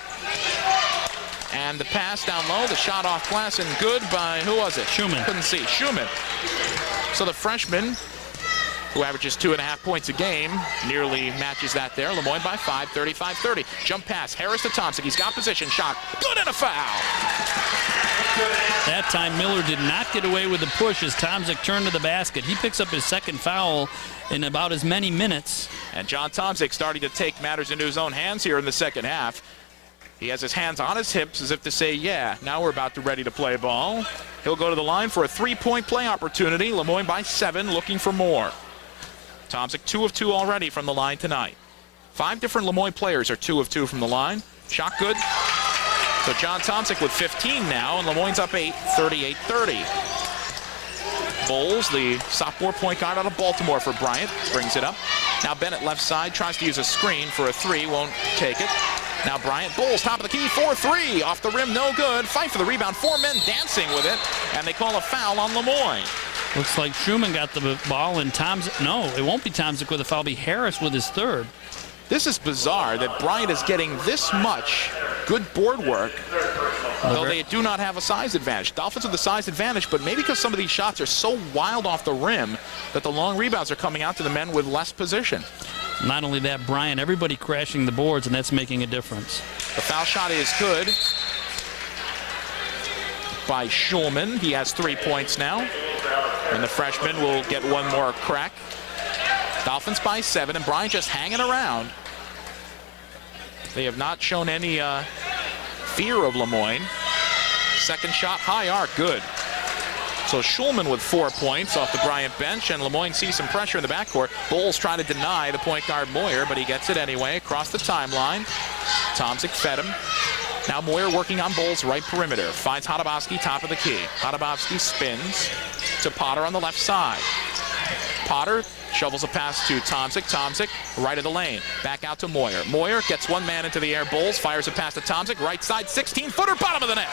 And the pass down low, the shot off glass, and good by, who was it? Schumann. Couldn't see. Schumann. So the freshman, who averages 2.5 points a game, nearly matches that there. Lemoyne by 5, 35-30. Jump pass, Harris to Tomczyk. He's got position, shot, good, and a foul. That time Miller did not get away with the push as Tomczyk turned to the basket. He picks up his second foul in about as many minutes. And John Tomczyk starting to take matters into his own hands here in the second half. He has his hands on his hips as if to say, yeah, now we're about to ready to play ball. He'll go to the line for a 3-point play opportunity. Lemoyne by 7, looking for more. Tomczyk 2 of 2 already from the line tonight. 5 different Lemoyne players are 2 of 2 from the line. Shot good. So John Tomczyk with 15 now, and Lemoyne's up 8, 38-30. Bowles, the sophomore point guard out of Baltimore for Bryant, brings it up. Now Bennett left side, tries to use a screen for a 3, won't take it. Now Bryant, Bowles, top of the key, 4-3. Off the rim, no good. Fight for the rebound, 4 men dancing with it, and they call a foul on Lemoyne. Looks like Schumann got the ball, and Tomczyk, no, it won't be Tomczyk with a foul, it'll be Harris with his third. This is bizarre that Bryant is getting this much good board work, though they do not have a size advantage. Dolphins with the size advantage, but maybe because some of these shots are so wild off the rim that the long rebounds are coming out to the men with less position. Not only that, Bryant, everybody crashing the boards, and that's making a difference. The foul shot is good. by Schulman. He has 3 points now. And the freshman will get one more crack. Dolphins by 7, and Bryant just hanging around. They have not shown any fear of Lemoyne. Second shot, high arc, good. So Schulman with 4 points off the Bryant bench, and Lemoyne sees some pressure in the backcourt. Bowles trying to deny the point guard Moyer, but he gets it anyway across the timeline. Tomczyk fed him. Now Moyer working on Bowles' right perimeter. Finds Hodabowski top of the key. Hodabowski spins to Potter on the left side. Potter shovels a pass to Tomczyk. Tomczyk right of the lane. Back out to Moyer. Moyer gets one man into the air. Bowles fires a pass to Tomczyk. Right side, 16-footer, bottom of the net.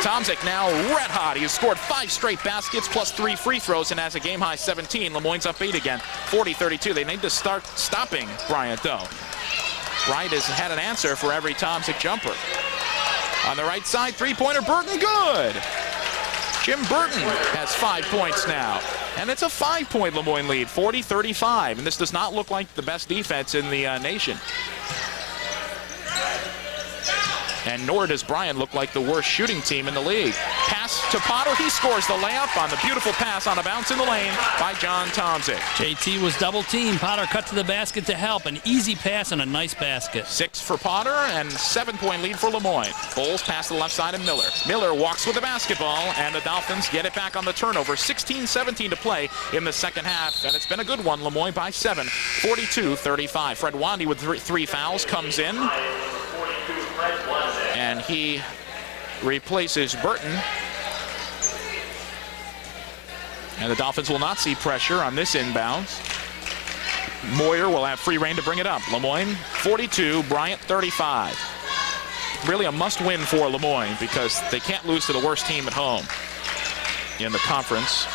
Tomczyk now red hot. He has scored 5 straight baskets plus 3 free throws and has a game-high 17. Lemoyne's up 8 again, 40-32. They need to start stopping Bryant, though. Bryant has had an answer for every Tomczyk jumper. On the right side, three-pointer, Burton, good. Jim Burton has 5 points now. And it's a 5-point Lemoyne lead, 40-35. And this does not look like the best defense in the nation. And nor does Bryant look like the worst shooting team in the league. Pass to Potter. He scores the layup on the beautiful pass on a bounce in the lane by John Tomczyk. JT was double-teamed. Potter cut to the basket to help. An easy pass and a nice basket. 6 for Potter and 7-point lead for Lemoyne. Bowles pass to the left side of Miller. Miller walks with the basketball, and the Dolphins get it back on the turnover. 16-17 to play in the second half, and it's been a good one. Lemoyne by 7, 42-35. Fred Wandy with 3 fouls comes in. And he replaces Burton. And the Dolphins will not see pressure on this inbounds. Moyer will have free reign to bring it up. Lemoyne 42, Bryant 35. Really a must-win for Lemoyne because they can't lose to the worst team at home in the conference,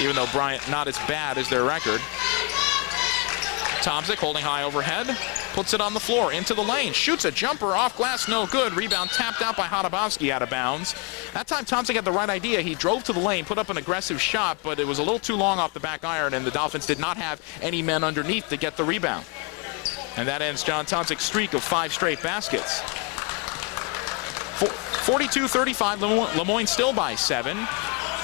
even though Bryant not as bad as their record. Tomczyk holding high overhead. Puts it on the floor, into the lane, shoots a jumper off glass, no good. Rebound tapped out by Hodabowski, out of bounds. That time Tomczyk had the right idea. He drove to the lane, put up an aggressive shot, but it was a little too long off the back iron, and the Dolphins did not have any men underneath to get the rebound. And that ends John Tomczyk's streak of 5 straight baskets. 42-35, Lemoyne still by 7,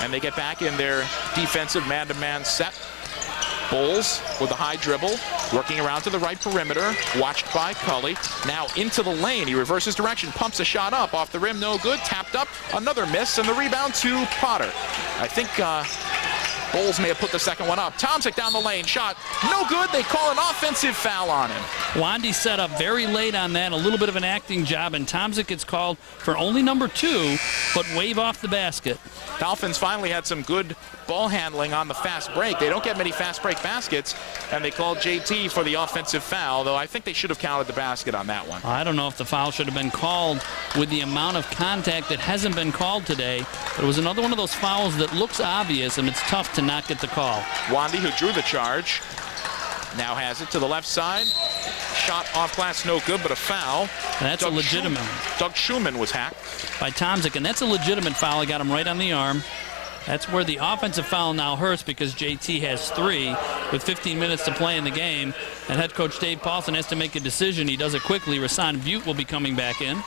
and they get back in their defensive man-to-man set. Bowles with a high dribble, working around to the right perimeter, watched by Cully. Now into the lane, he reverses direction, pumps a shot up, off the rim, no good, tapped up, another miss, and the rebound to Potter. I think Bowles may have put the second one up. Tomczyk down the lane, shot, no good, they call an offensive foul on him. Wandy set up very late on that, a little bit of an acting job, and Tomczyk gets called for only number 2, but wave off the basket. Dolphins finally had some good ball handling on the fast break. They don't get many fast break baskets, and they called JT for the offensive foul, though I think they should have counted the basket on that one. I don't know if the foul should have been called with the amount of contact that hasn't been called today. It was another one of those fouls that looks obvious, and it's tough to not get the call. Wandy, who drew the charge, now has it to the left side. Shot off glass, no good, but a foul. And that's a legitimate. Doug Schulman was hacked by Tomczyk, and that's a legitimate foul. He got him right on the arm. That's where the offensive foul now hurts because JT has 3 with 15 minutes to play in the game. And head coach Dave Paulson has to make a decision. He does it quickly. Rasan Butte will be coming back in.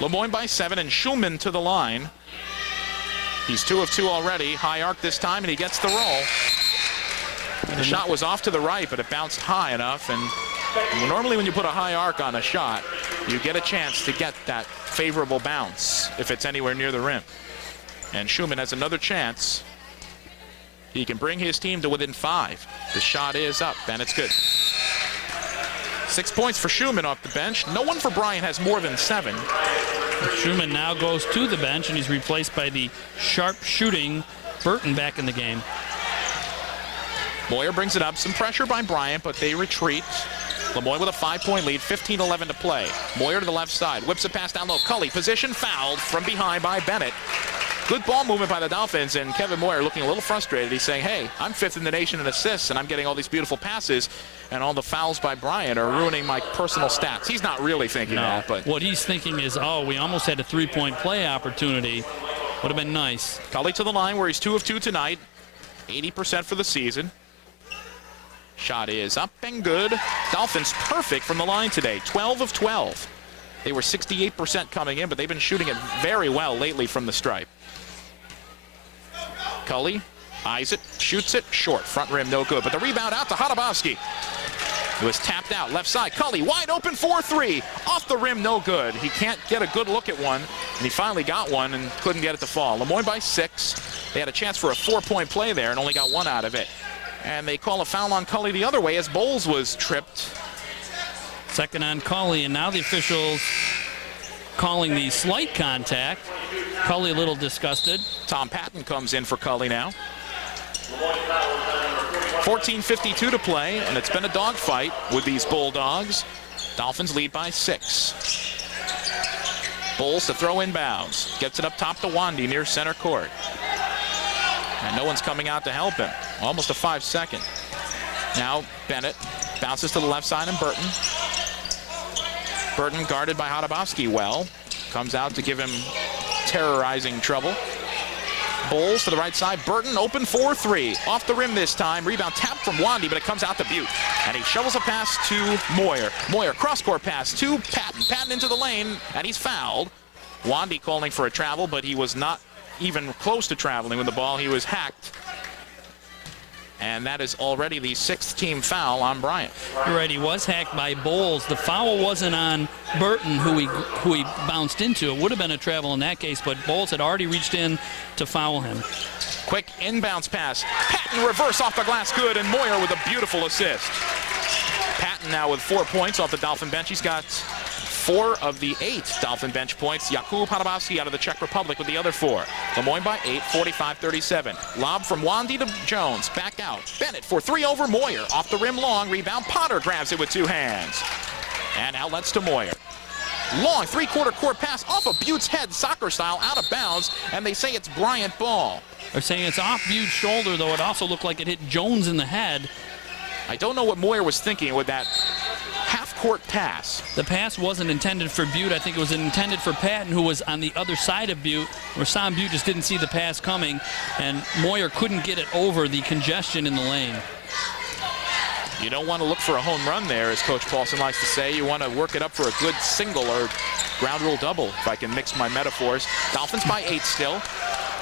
Lemoyne by 7, and Schulman to the line. He's 2 of 2 already. High arc this time, and he gets the roll. The shot was off to the right, but it bounced high enough. And normally when you put a high arc on a shot, you get a chance to get that favorable bounce if it's anywhere near the rim. And Schulman has another chance. He can bring his team to within 5. The shot is up, and it's good. 6 points for Schulman off the bench. No one for Bryant has more than 7. Schulman now goes to the bench, and he's replaced by the sharp shooting Burton back in the game. Moyer brings it up. Some pressure by Bryant, but they retreat. Lemoyne with a 5-point lead, 15-11 to play. Moyer to the left side, whips a pass down low. Cully, position fouled from behind by Bennett. Good ball movement by the Dolphins, and Kevin Moyer looking a little frustrated. He's saying, hey, I'm 5th in the nation in assists, and I'm getting all these beautiful passes, and all the fouls by Bryant are ruining my personal stats. He's not really thinking that, but what he's thinking is, oh, we almost had a 3-point play opportunity. Would have been nice. Cully to the line where he's 2 of 2 tonight, 80% for the season. Shot is up and good. Dolphins perfect from the line today, 12 of 12. They were 68% coming in, but they've been shooting it very well lately from the stripe. Cully eyes it, shoots it, short. Front rim, no good. But the rebound out to Hadabowski. It was tapped out, left side. Cully wide open, 4-3. Off the rim, no good. He can't get a good look at one, and he finally got one and couldn't get it to fall. Lemoyne by 6. They had a chance for a 4-point play there and only got 1 out of it. And they call a foul on Cully the other way as Bowles was tripped. Second on Cully, and now the officials calling the slight contact. Cully a little disgusted. Tom Patton comes in for Cully now. 14:52 to play, and it's been a dogfight with these Bulldogs. Dolphins lead by 6. Bowles to throw inbounds. Gets it up top to Wandy near center court. And no one's coming out to help him. Almost a 5-second. Now Bennett bounces to the left side and Burton. Burton guarded by Hadabowski well. Comes out to give him terrorizing trouble. Bowles to the right side. Burton open 4-3. Off the rim this time. Rebound tapped from Wandy, but it comes out to Butte. And he shovels a pass to Moyer. Moyer cross-court pass to Patton. Patton into the lane, and he's fouled. Wandy calling for a travel, but he was not even close to traveling with the ball. He was hacked. And that is already the 6th team foul on Bryant. You're right, he was hacked by Bowles. The foul wasn't on Burton, who he bounced into. It would have been a travel in that case, but Bowles had already reached in to foul him. Quick inbounds pass. Patton reverse off the glass, good, and Moyer with a beautiful assist. Patton now with 4 points off the Dolphin bench. He's got 4 of the 8 Dolphin bench points. Jakub Hadabowski out of the Czech Republic with the other 4. Lemoyne by 8, 45-37. Lob from Wandy to Jones. Back out. Bennett for 3 over Moyer. Off the rim long. Rebound. Potter grabs it with 2 hands. And outlets to Moyer. Long 3/4 court pass off of Butte's head, soccer style, out of bounds. And they say it's Bryant ball. They're saying it's off Butte's shoulder, though it also looked like it hit Jones in the head. I don't know what Moyer was thinking with that half-court pass. The pass wasn't intended for Butte. I think it was intended for Patton, who was on the other side of Butte, where Sam Butte just didn't see the pass coming, and Moyer couldn't get it over the congestion in the lane. You don't want to look for a home run there, as Coach Paulson likes to say. You want to work it up for a good single or ground rule double, if I can mix my metaphors. Dolphins by 8 still.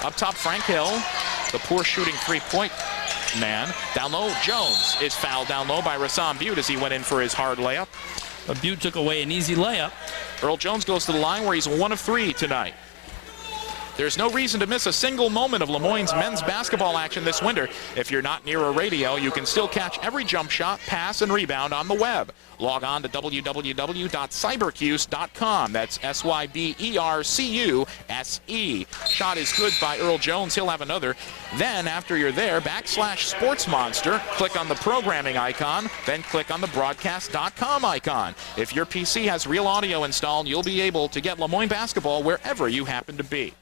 Up top, Frank Hill, the poor shooting 3-point man. Down low, Jones is fouled down low by Rassam Butte as he went in for his hard layup. But Butte took away an easy layup. Earl Jones goes to the line where he's 1 of 3 tonight. There's no reason to miss a single moment of Lemoyne's men's basketball action this winter. If you're not near a radio, you can still catch every jump shot, pass, and rebound on the web. Log on to www.cybercuse.com. That's SYBERCUSE. Shot is good by Earl Jones. He'll have another. Then, after you're there, /SportsMonster, click on the programming icon, then click on the broadcast.com icon. If your PC has real audio installed, you'll be able to get Lemoyne basketball wherever you happen to be.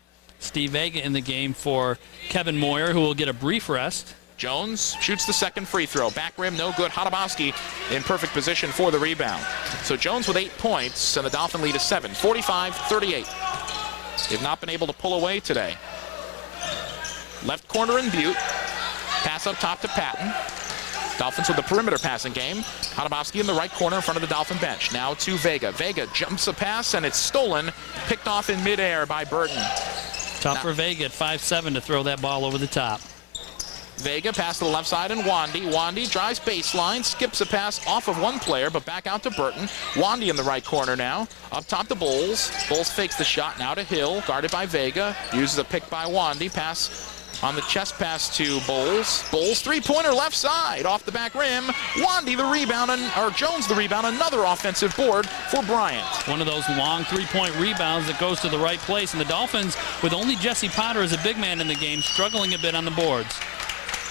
Steve Vega in the game for Kevin Moyer, who will get a brief rest. Jones shoots the second free throw. Back rim, no good. Hadabowski in perfect position for the rebound. So Jones with 8 points, and the Dolphin lead is 7, 45-38. They've not been able to pull away today. Left corner in Butte. Pass up top to Patton. Dolphins with the perimeter passing game. Hadabowski in the right corner in front of the Dolphin bench. Now to Vega. Vega jumps a pass, and it's stolen. Picked off in midair by Burton. Tough for Vega at 5'7" to throw that ball over the top. Vega pass to the left side and Wandy. Wandy drives baseline, skips a pass off of one player, but back out to Burton. Wandy in the right corner now. Up top to Bowles. Bowles fakes the shot now to Hill, guarded by Vega. Uses a pick by Wandy. Pass on the chest pass to Bowles. Bowles 3-pointer left side off the back rim. Wandy the rebound, or Jones the rebound. Another offensive board for Bryant. One of those long 3-point rebounds that goes to the right place. And the Dolphins, with only Jesse Potter as a big man in the game, struggling a bit on the boards.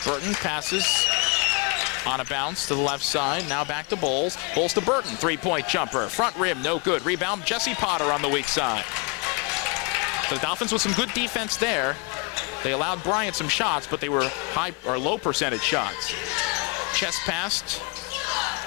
Burton passes on a bounce to the left side. Now back to Bowles. Bowles to Burton. 3-point jumper. Front rim, no good. Rebound, Jesse Potter on the weak side. So the Dolphins with some good defense there. They allowed Bryant some shots, but they were high or low percentage shots. Chest passed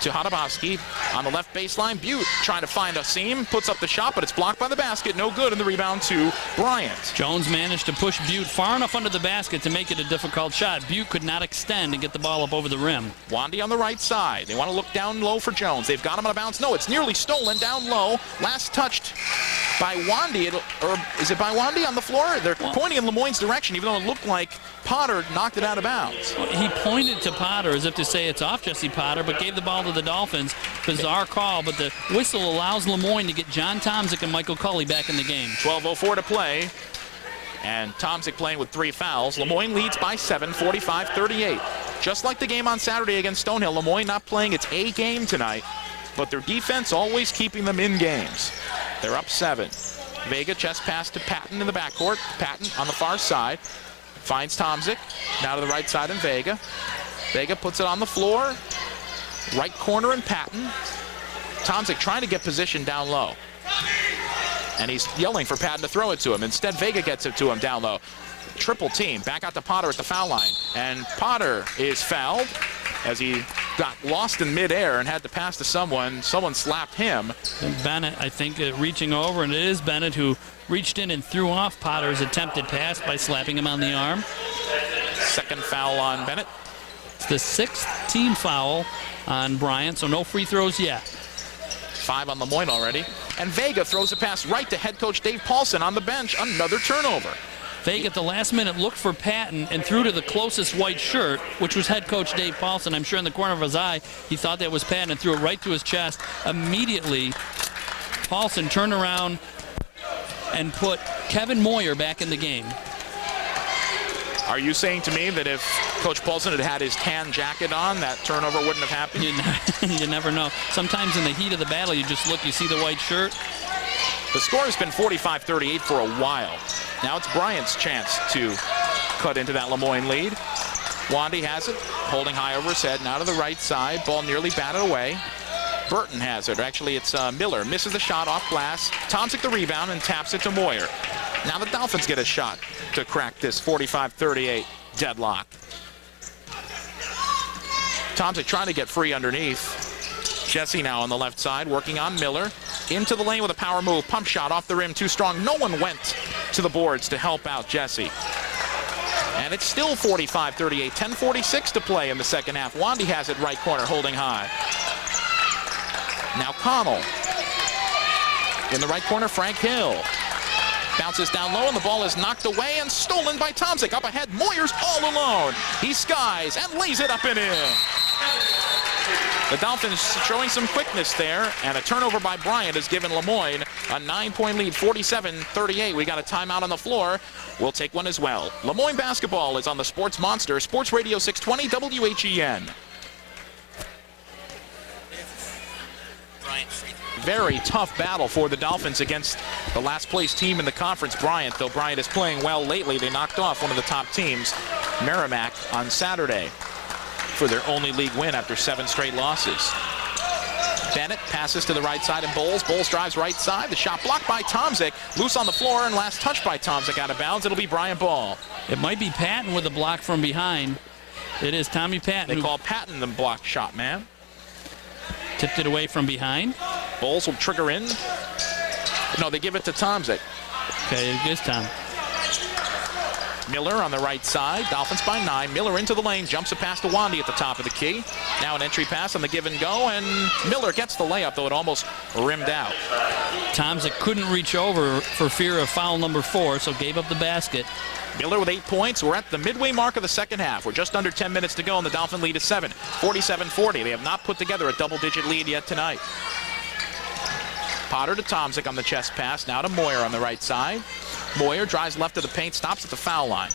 to Hadabowski on the left baseline. Butte trying to find a seam, puts up the shot, but it's blocked by the basket. No good, and the rebound to Bryant. Jones managed to push Butte far enough under the basket to make it a difficult shot. Butte could not extend and get the ball up over the rim. Wandy on the right side. They want to look down low for Jones. They've got him on a bounce. No, it's nearly stolen down low. Last touched by Wandy. Or is it by Wandy on the floor? They're pointing in Lemoyne's direction, even though it looked like Potter knocked it out of bounds. He pointed to Potter as if to say it's off Jesse Potter, but gave the ball to the Dolphins. Bizarre call, but the whistle allows Lemoyne to get John Tomczyk and Michael Culley back in the game. 12:04 to play, and Tomczyk playing with 3 fouls. Lemoyne leads by 7, 45-38. Just like the game on Saturday against Stonehill, Lemoyne not playing its A game tonight, but their defense always keeping them in games. They're up 7. Vega chest pass to Patton in the backcourt. Patton on the far side finds Tomczyk. Now to the right side and Vega. Vega puts it on the floor. Right corner and Patton. Tomczyk trying to get position down low. And he's yelling for Patton to throw it to him. Instead, Vega gets it to him down low. Triple team. Back out to Potter at the foul line. And Potter is fouled as he got lost in midair and had to pass to someone. Someone slapped him. And Bennett, I think, reaching over, and it is Bennett who reached in and threw off Potter's attempted pass by slapping him on the arm. Second foul on Bennett. It's the 6th team foul on Bryant, so no free throws yet. 5 on Lemoyne already. And Vega throws a pass right to head coach Dave Paulson on the bench. Another turnover. Vega at the last minute looked for Patton and threw to the closest white shirt, which was head coach Dave Paulson. I'm sure in the corner of his eye, he thought that was Patton and threw it right to his chest. Immediately, Paulson turned around and put Kevin Moyer back in the game. Are you saying to me that if Coach Paulson had had his tan jacket on, that turnover wouldn't have happened? You never know. Sometimes in the heat of the battle, you just look, you see the white shirt. The score has been 45-38 for a while. Now it's Bryant's chance to cut into that Lemoyne lead. Wandy has it, holding high over his head. Now to the right side, ball nearly batted away. Burton has it. Actually, it's Miller. Misses the shot off glass. Tomczyk the rebound and taps it to Moyer. Now the Dolphins get a shot to crack this 45-38 deadlock. Tomczyk trying to get free underneath. Jesse now on the left side, working on Miller. Into the lane with a power move. Pump shot off the rim, too strong. No one went to the boards to help out Jesse. And it's still 45-38. 10:46 to play in the second half. Wandy has it right corner, holding high. Now Connell. In the right corner, Frank Hill. Bounces down low, and the ball is knocked away and stolen by Tomczyk. Up ahead, Moyer's all alone. He skies and lays it up and in. The Dolphins showing some quickness there, and a turnover by Bryant has given Lemoyne a 9-point lead, 47-38. We got a timeout on the floor. We'll take one as well. Lemoyne basketball is on the Sports Monster, Sports Radio 620 WHEN. Very tough battle for the Dolphins against the last place team in the conference, Bryant. Though Bryant is playing well lately, they knocked off one of the top teams, Merrimack, on Saturday for their only league win after 7 straight losses. Bennett passes to the right side and Bowles. Bowles drives right side. The shot blocked by Tomczyk. Loose on the floor and last touch by Tomczyk out of bounds. It'll be Bryant ball. It might be Patton with a block from behind. It is Tommy Patton. They call Patton the block shot man. Tipped it away from behind. Bowles will trigger in. No, they give it to Tomczyk. Okay, it is Tom. Miller on the right side. Dolphins by 9. Miller into the lane. Jumps a pass to Wandy at the top of the key. Now an entry pass on the give and go. And Miller gets the layup, though it almost rimmed out. Tomczyk couldn't reach over for fear of foul number 4, so gave up the basket. Miller with 8 points. We're at the midway mark of the second half. We're just under 10 minutes to go, and the Dolphin lead is 7. 47-40. They have not put together a double-digit lead yet tonight. Potter to Tomczyk on the chest pass. Now to Moyer on the right side. Moyer drives left of the paint, stops at the foul line.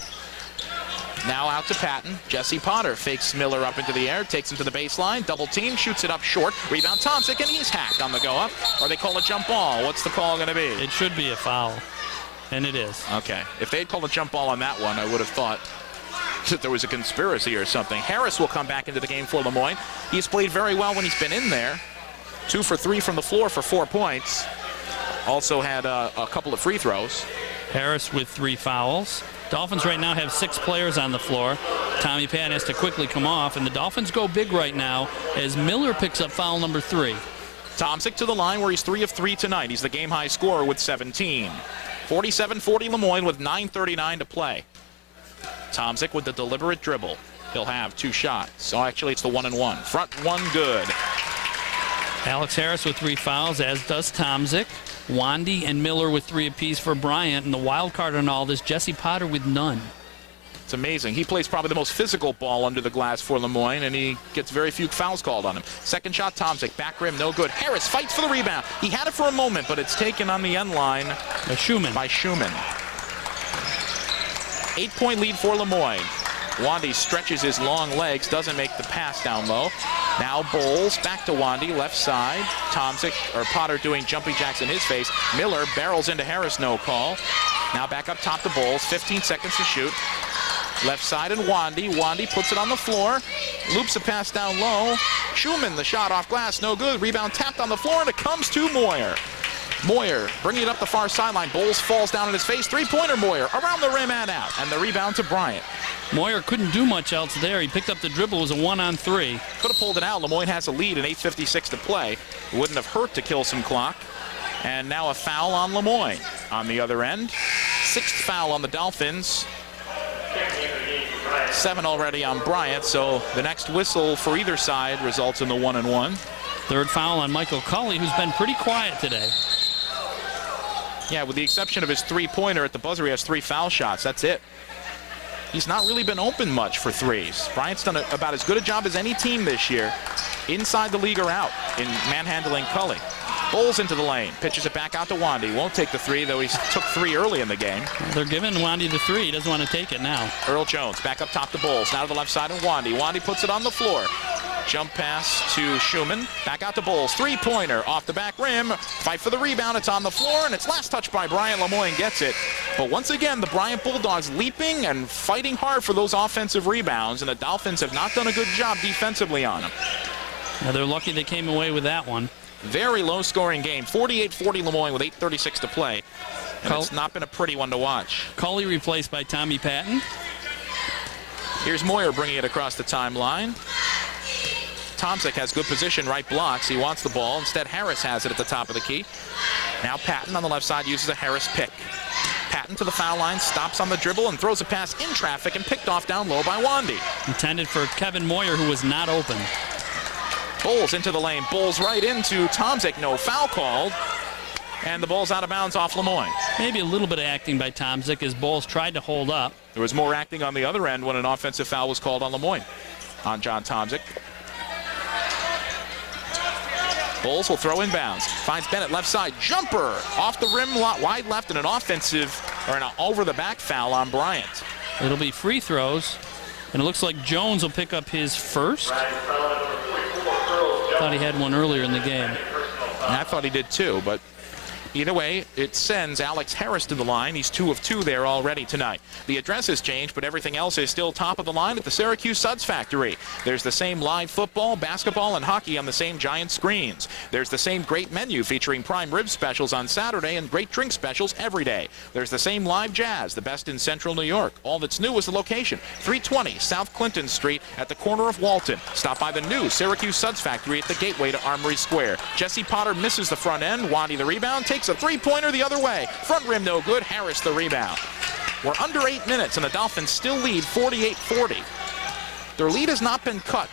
Now out to Patton. Jesse Potter fakes Miller up into the air, takes him to the baseline, double team, shoots it up short. Rebound Tomczyk, and he's hacked on the go up. Or they call a jump ball. What's the call going to be? It should be a foul, and it is. Okay. If they'd called a jump ball on that one, I would have thought that there was a conspiracy or something. Harris will come back into the game for Lemoyne. He's played very well when he's been in there. 2 for 3 from the floor for 4 points. Also had a couple of free throws. Harris with 3 fouls. Dolphins right now have 6 players on the floor. Tommy Patton has to quickly come off, and the Dolphins go big right now as Miller picks up foul number 3. Tomczyk to the line where he's 3 of 3 tonight. He's the game-high scorer with 17. 47-40 Lemoyne with 9:39 to play. Tomczyk with the deliberate dribble. He'll have 2 shots. So actually it's the 1-and-1. Front one good. Alex Harris with 3 fouls, as does Tomczyk. Wandy and Miller with 3 apiece for Bryant. And the wild card on all this, Jesse Potter with none. It's amazing. He plays probably the most physical ball under the glass for Lemoyne, and he gets very few fouls called on him. Second shot, Tomczyk. Back rim, no good. Harris fights for the rebound. He had it for a moment, but it's taken on the end line by Schumann. 8-point lead for Lemoyne. Wandy stretches his long legs, doesn't make the pass down low. Now Bowles back to Wandy, left side. Tomczyk, or Potter doing jumping jacks in his face. Miller barrels into Harris, no call. Now back up top to Bowles, 15 seconds to shoot. Left side and Wandy. Wandy puts it on the floor. Loops a pass down low. Schumann, the shot off glass, no good. Rebound tapped on the floor, and it comes to Moyer. Moyer bringing it up the far sideline. Bowles falls down in his face. 3-pointer Moyer around the rim and out. And the rebound to Bryant. Moyer couldn't do much else there. He picked up the dribble. It was a 1-on-3. Could have pulled it out. Lemoyne has a lead and 8:56 to play. It wouldn't have hurt to kill some clock. And now a foul on Lemoyne. On the other end, 6th foul on the Dolphins. 7 already on Bryant, so the next whistle for either side results in the 1-and-1. 3rd foul on Michael Culley, who's been pretty quiet today. Yeah, with the exception of his 3-pointer at the buzzer, he has 3 foul shots. That's it. He's not really been open much for threes. Bryant's done about as good a job as any team this year, inside the league or out, in manhandling Culley. Bowles into the lane, pitches it back out to Wandy. Won't take the 3, though he took 3 early in the game. They're giving Wandy the 3. He doesn't want to take it now. Earl Jones back up top to Bowles. Now to the left side and Wandy. Wandy puts it on the floor. Jump pass to Schumann. Back out to Bowles. 3-pointer off the back rim. Fight for the rebound. It's on the floor, and it's last touch by Bryant. Lemoyne gets it. But once again, the Bryant Bulldogs leaping and fighting hard for those offensive rebounds, and the Dolphins have not done a good job defensively on them. Now they're lucky they came away with that one. Very low-scoring game. 48-40 Lemoyne with 8:36 to play. And it's not been a pretty one to watch. Culley replaced by Tommy Patton. Here's Moyer bringing it across the timeline. Tomczyk has good position, right blocks. He wants the ball. Instead, Harris has it at the top of the key. Now Patton on the left side uses a Harris pick. Patton to the foul line, stops on the dribble, and throws a pass in traffic and picked off down low by Wandy. Intended for Kevin Moyer, who was not open. Bowles into the lane. Bowles right into Tomczyk. No foul called. And the ball's out of bounds off Lemoyne. Maybe a little bit of acting by Tomczyk as Bowles tried to hold up. There was more acting on the other end when an offensive foul was called on Lemoyne, on John Tomczyk. Bowles will throw inbounds. Finds Bennett left side. Jumper off the rim, wide left, and an offensive, or an over-the-back foul on Bryant. It'll be free throws, and it looks like Jones will pick up his first. Thought he had one earlier in the game. And I thought he did too, but either way, it sends Alex Harris to the line. He's 2 of 2 there already tonight. The address has changed, but everything else is still top of the line at the Syracuse Suds Factory. There's the same live football, basketball, and hockey on the same giant screens. There's the same great menu featuring prime rib specials on Saturday and great drink specials every day. There's the same live jazz, the best in central New York. All that's new is the location, 320 South Clinton Street at the corner of Walton. Stop by the new Syracuse Suds Factory at the gateway to Armory Square. Jesse Potter misses the front end. Wandy the rebound, takes a 3-pointer the other way. Front rim no good. Harris the rebound. We're under 8 minutes, and the Dolphins still lead 48-40. Their lead has not been cut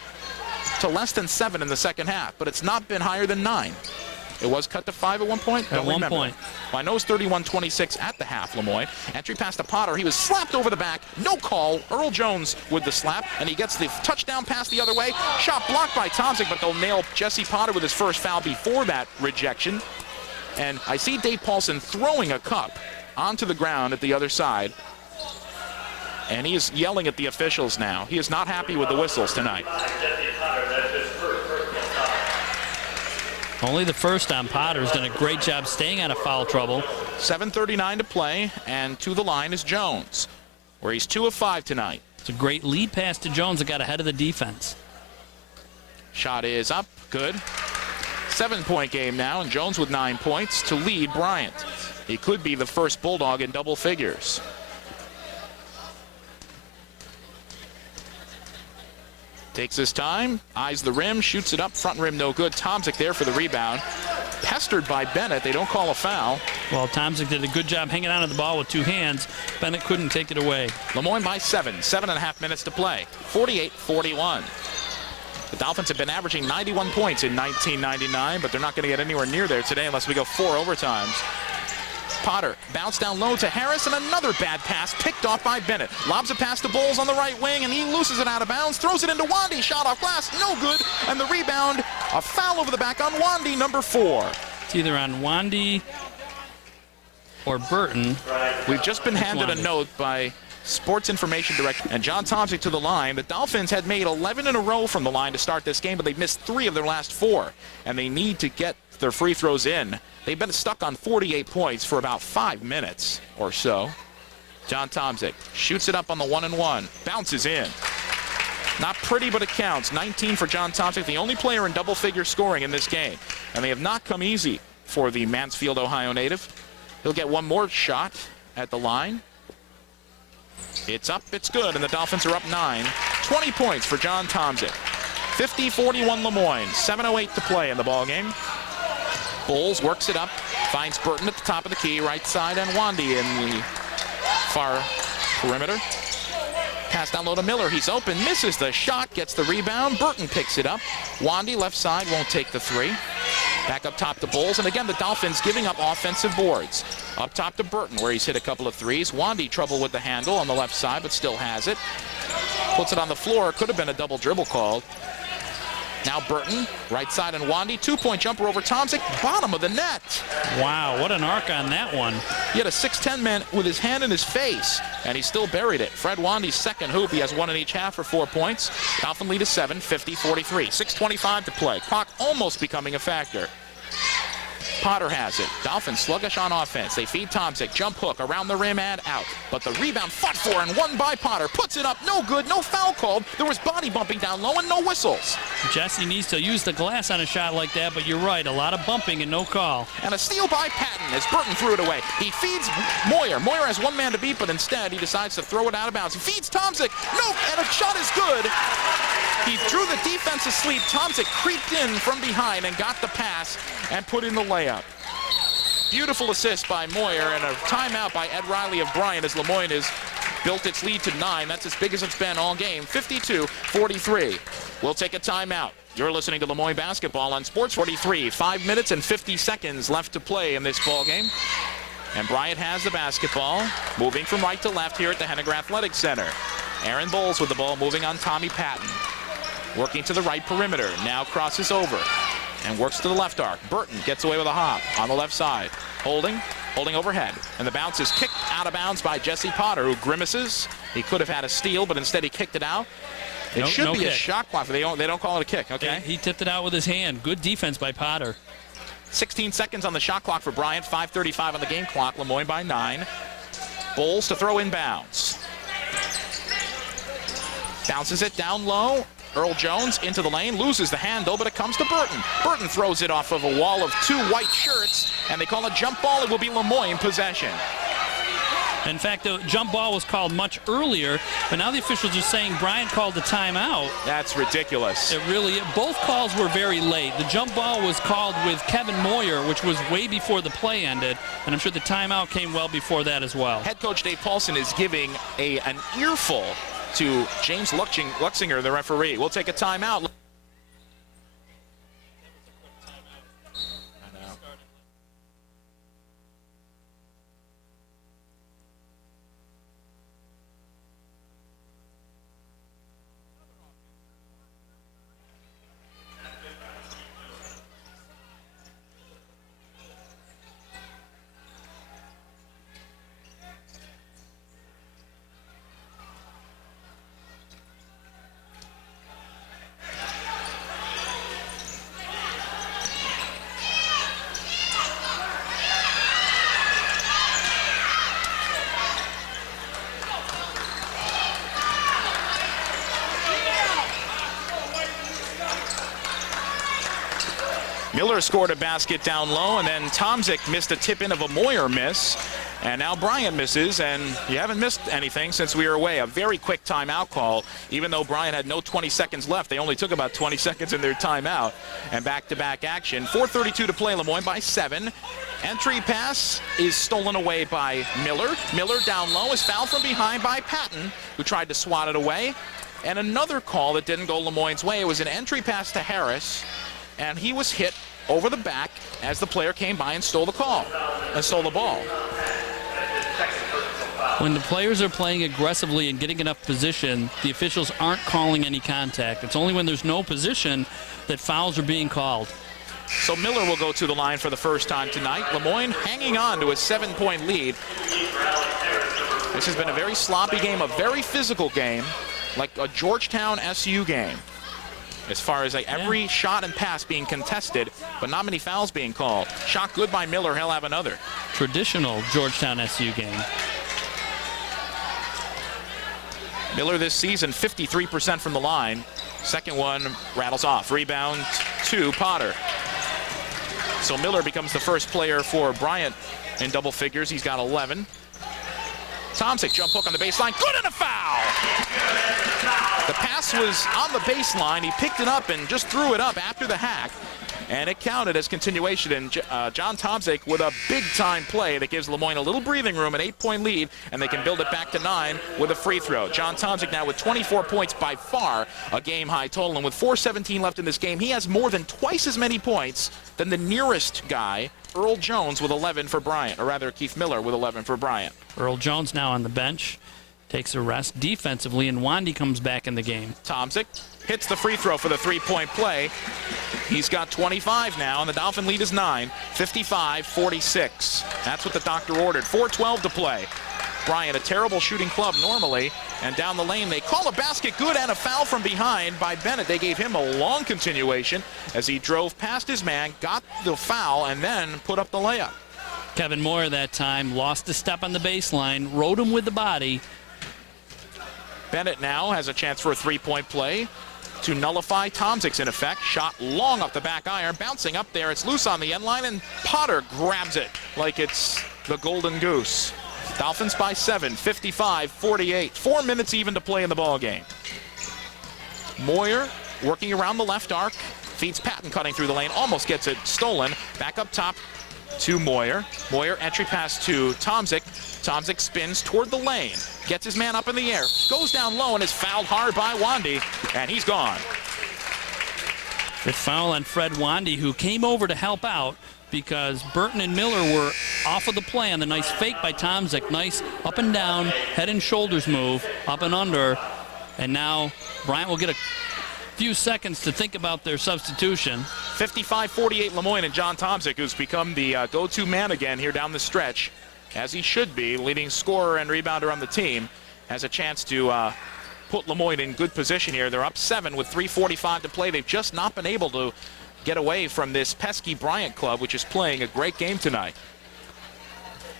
to less than 7 in the second half, but it's not been higher than 9. It was cut to 5 at one point? At one point. Well, I know it's 31-26 at the half, Lemoyne. Entry pass to Potter. He was slapped over the back. No call. Earl Jones with the slap, and he gets the touchdown pass the other way. Shot blocked by Tomczyk, but they'll nail Jesse Potter with his first foul before that rejection. And I see Dave Paulson throwing a cup onto the ground at the other side. And he is yelling at the officials now. He is not happy with the whistles tonight. Only the first on Potter has done a great job staying out of foul trouble. 7:39 to play, and to the line is Jones, where he's 2 of 5 tonight. It's a great lead pass to Jones that got ahead of the defense. Shot is up. Good. 7-point game now, and Jones with 9 points to lead Bryant. He could be the first Bulldog in double figures. Takes his time, eyes the rim, shoots it up, front rim no good. Tomczyk there for the rebound. Pestered by Bennett, they don't call a foul. Well, Tomczyk did a good job hanging on to the ball with two hands. Bennett couldn't take it away. Lemoyne by 7.5 minutes to play. 48-41. The Dolphins have been averaging 91 points in 1999, but they're not going to get anywhere near there today unless we go 4 overtimes. Potter bounced down low to Harris, and another bad pass picked off by Bennett. Lobs a pass to Bowles on the right wing, and he loses it out of bounds, throws it into Wandy, shot off glass, no good, and the rebound, a foul over the back on Wandy, number 4. It's either on Wandy or Burton. We've just been handed a note by Sports Information Director and John Tomczyk to the line. The Dolphins had made 11 in a row from the line to start this game, but they've missed 3 of their last 4, and they need to get their free throws in. They've been stuck on 48 points for about 5 minutes or so. John Tomczyk shoots it up on the 1-and-1, bounces in. Not pretty, but it counts. 19 for John Tomczyk, the only player in double-figure scoring in this game. And they have not come easy for the Mansfield, Ohio native. He'll get one more shot at the line. It's up, it's good, and the Dolphins are up 9. 20 points for John Tomczyk. 50-41 Lemoyne. 7:08 to play in the ballgame. Bowles works it up, finds Burton at the top of the key, right side, and Wandy in the far perimeter. Pass down low to Miller. He's open, misses the shot, gets the rebound. Burton picks it up. Wandy left side won't take the 3. Back up top to Bowles, and again the Dolphins giving up offensive boards. Up top to Burton, where he's hit a couple of threes. Wandy trouble with the handle on the left side, but still has it. Puts it on the floor. Could have been a double dribble called. Now Burton, right side, and Wandy. 2-point jumper over Tomczyk, bottom of the net. Wow, what an arc on that one. He had a 6'10 man with his hand in his face, and he still buried it. Fred Wandy's second hoop. He has 1 in each half for 4 points. Dolphin lead is 7, 50-43. 6:25 to play. Clock almost becoming a factor. Potter has it. Dolphins sluggish on offense. They feed Tomczyk. Jump hook around the rim and out. But the rebound fought for and won by Potter. Puts it up. No good. No foul called. There was body bumping down low and no whistles. Jesse needs to use the glass on a shot like that, but you're right. A lot of bumping and no call. And a steal by Patton as Burton threw it away. He feeds Moyer. Moyer has 1 man to beat, but instead he decides to throw it out of bounds. He feeds Tomczyk. Nope. And a shot is good. He drew the defense asleep. Tomczyk creeped in from behind and got the pass and put in the layup. Beautiful assist by Moyer, and a timeout by Ed Riley of Bryant as Lemoyne has built its lead to 9. That's as big as it's been all game. 52-43. We'll take a timeout. You're listening to Lemoyne Basketball on Sports 43. 5 minutes and 50 seconds left to play in this ball game. And Bryant has the basketball, moving from right to left here at the Henniger Athletic Center. Aaron Bowles with the ball, moving on Tommy Patton. Working to the right perimeter, now crosses over and works to the left arc. Burton gets away with a hop on the left side. Holding overhead. And the bounce is kicked out of bounds by Jesse Potter, who grimaces. He could have had a steal, but instead he kicked it out. It should be a shot clock. They don't call it a kick, okay? He tipped it out with his hand. Good defense by Potter. 16 seconds on the shot clock for Bryant. 5:35 on the game clock. Lemoyne by 9. Bowles to throw inbounds. Bounces it down low. Earl Jones into the lane, loses the handle, but it comes to Burton. Burton throws it off of a wall of 2 white shirts, and they call a jump ball. It will be Lemoyne possession. In fact, the jump ball was called much earlier, but now the officials are saying Bryant called the timeout. That's ridiculous. Both calls were very late. The jump ball was called with Kevin Moyer, which was way before the play ended, and I'm sure the timeout came well before that as well. Head coach Dave Paulson is giving an earful to James Luxinger, the referee. We'll take a timeout. Miller scored a basket down low, and then Tomczyk missed a tip-in of a Moyer miss. And now Bryant misses, and you haven't missed anything since we were away. A very quick timeout call. Even though Bryant had no 20 seconds left, they only took about 20 seconds in their timeout. And back-to-back action. 4:32 to play, Lemoyne by 7. Entry pass is stolen away by Miller. Miller down low is fouled from behind by Patton, who tried to swat it away. And another call that didn't go Lemoyne's way. It was an entry pass to Harris, and he was hit over the back as the player came by and stole the ball. When the players are playing aggressively and getting enough position, the officials aren't calling any contact. It's only when there's no position that fouls are being called. So Miller will go to the line for the first time tonight. Lemoyne hanging on to a 7-point lead. This has been a very sloppy game, a very physical game, like a Georgetown SU game. As far as every shot and pass being contested, but not many fouls being called. Shot good by Miller, he'll have another. Traditional Georgetown SU game. Miller this season, 53% from the line. Second one rattles off. Rebound to Potter. So Miller becomes the first player for Bryant in double figures. He's got 11. Tomczyk, jump hook on the baseline. Good, and a foul! The pass was on the baseline. He picked it up and just threw it up after the hack. And it counted as continuation. And John Tomczyk with a big-time play that gives Lemoyne a little breathing room, an 8-point lead, and they can build it back to 9 with a free throw. John Tomczyk now with 24 points, by far a game-high total. And with 4:17 left in this game, he has more than twice as many points than the nearest guy, Earl Jones, with 11 for Bryant, or rather Keith Miller with 11 for Bryant. Earl Jones now on the bench, takes a rest defensively, and Wandy comes back in the game. Tomczyk hits the free throw for the 3-point play. He's got 25 now, and the Dolphin lead is 9, 55-46. That's what the doctor ordered. 4:12 to play. Bryant, a terrible shooting club normally, and down the lane they call a basket good and a foul from behind by Bennett. They gave him a long continuation as he drove past his man, got the foul, and then put up the layup. Kevin Moyer that time lost a step on the baseline, rode him with the body. Bennett now has a chance for a 3-point play to nullify Tomczyk's in effect. Shot long up the back iron, bouncing up there. It's loose on the end line, and Potter grabs it like it's the golden goose. Dolphins by 7, 55-48. 4 minutes even to play in the ball game. Moyer working around the left arc, feeds Patton cutting through the lane, almost gets it stolen. Back up top to Moyer. Moyer entry pass to Tomczyk. Tomczyk spins toward the lane, gets his man up in the air, goes down low, and is fouled hard by Wandy, and he's gone. Fifth foul on Fred Wandy, who came over to help out because Burton and Miller were off of the play on the nice fake by Tomczyk. Nice up and down, head and shoulders move, up and under. And now Bryant will get a few seconds to think about their substitution. 55-48 Lemoyne, and John Tomczyk, who's become the go-to man again here down the stretch, as he should be, leading scorer and rebounder on the team, has a chance to put Lemoyne in good position here. They're up 7 with 3:45 to play. They've just not been able to get away from this pesky Bryant club, which is playing a great game tonight.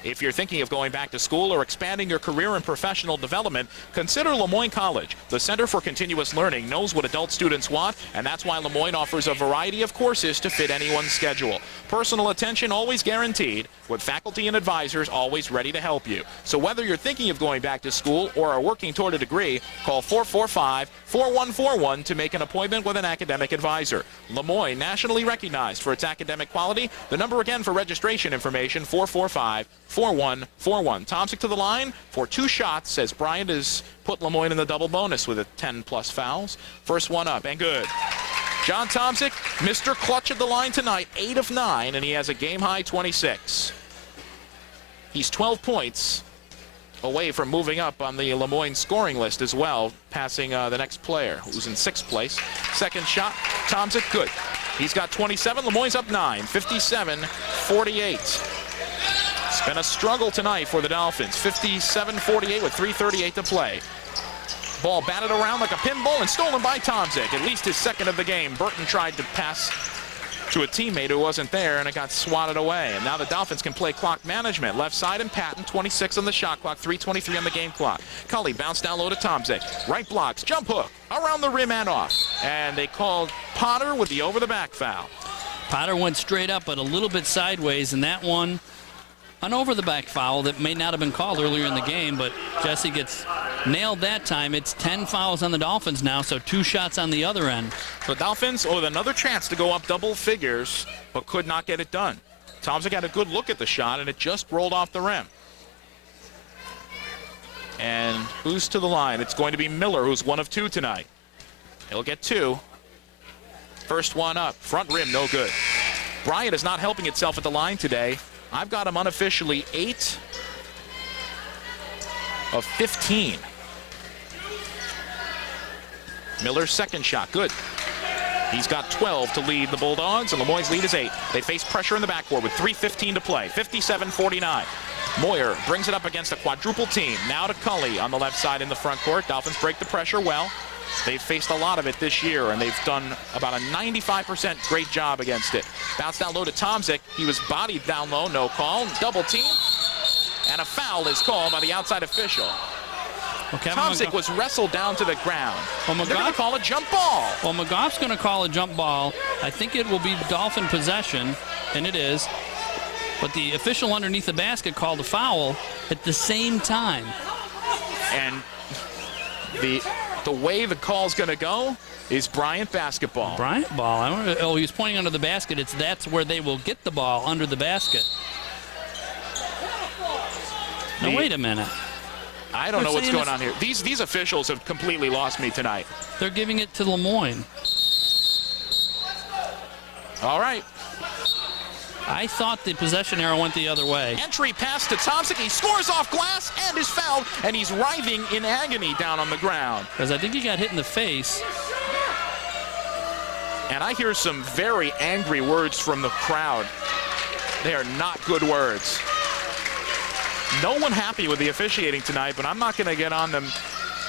If you're thinking of going back to school or expanding your career and professional development, consider Lemoyne College. The Center for Continuous Learning knows what adult students want, and that's why Lemoyne offers a variety of courses to fit anyone's schedule. Personal attention always guaranteed, with faculty and advisors always ready to help you. So whether you're thinking of going back to school or are working toward a degree, call 445-4141 to make an appointment with an academic advisor. Lemoyne, nationally recognized for its academic quality. The number again for registration information, 445-4141. Tomczyk to the line for 2 shots as Bryant has put Lemoyne in the double bonus with 10+ fouls. First one up and good. John Tomczyk, Mr. Clutch at the line tonight, 8 of 9, and he has a game-high 26. He's 12 points away from moving up on the Lemoyne scoring list as well, passing the next player, who's in 6th place. Second shot, Tomczyk, good. He's got 27. Lemoyne's up 9, 57-48. It's been a struggle tonight for the Dolphins. 57-48 with 3:38 to play. Ball batted around like a pinball and stolen by Tomczyk. At least his second of the game. Burton tried to pass to a teammate who wasn't there, and it got swatted away. And now the Dolphins can play clock management. Left side and Patton, 26 on the shot clock, 3:23 on the game clock. Cully bounced down low to Tomczyk. Right blocks, jump hook, around the rim and off. And they called Potter with the over-the-back foul. Potter went straight up, but a little bit sideways, and that one, an over-the-back foul that may not have been called earlier in the game, but Jesse gets nailed that time. It's 10 fouls on the Dolphins now, so 2 shots on the other end. The Dolphins with another chance to go up double figures, but could not get it done. Tomczyk had a good look at the shot, and it just rolled off the rim. And who's to the line? It's going to be Miller, who's 1 of 2 tonight. He'll get 2. First one up, front rim, no good. Bryant is not helping itself at the line today. I've got him unofficially 8 of 15. Miller's second shot, good. He's got 12 to lead the Bulldogs, and Lemoyne's lead is 8. They face pressure in the backcourt with 3:15 to play, 57-49. Moyer brings it up against a quadruple team. Now to Cully on the left side in the front court. Dolphins break the pressure well. They've faced a lot of it this year, and they've done about a 95% great job against it. Bounce down low to Tomczyk. He was bodied down low, no call. Double team, and a foul is called by the outside official. Tomczyk was wrestled down to the ground. They're going to call a jump ball. Well, McGough's going to call a jump ball. I think it will be Dolphin possession, and it is. But the official underneath the basket called a foul at the same time. And the way the call's going to go is Bryant basketball. Bryant ball. Oh, he was pointing under the basket. That's where they will get the ball, under the basket. Now, wait a minute. I don't know what's going on here. These officials have completely lost me tonight. They're giving it to Lemoyne. All right. I thought the possession arrow went the other way. Entry pass to Tomczyk. He scores off glass and is fouled, and he's writhing in agony down on the ground. Because I think he got hit in the face. And I hear some very angry words from the crowd. They are not good words. No one happy with the officiating tonight, but I'm not going to get on them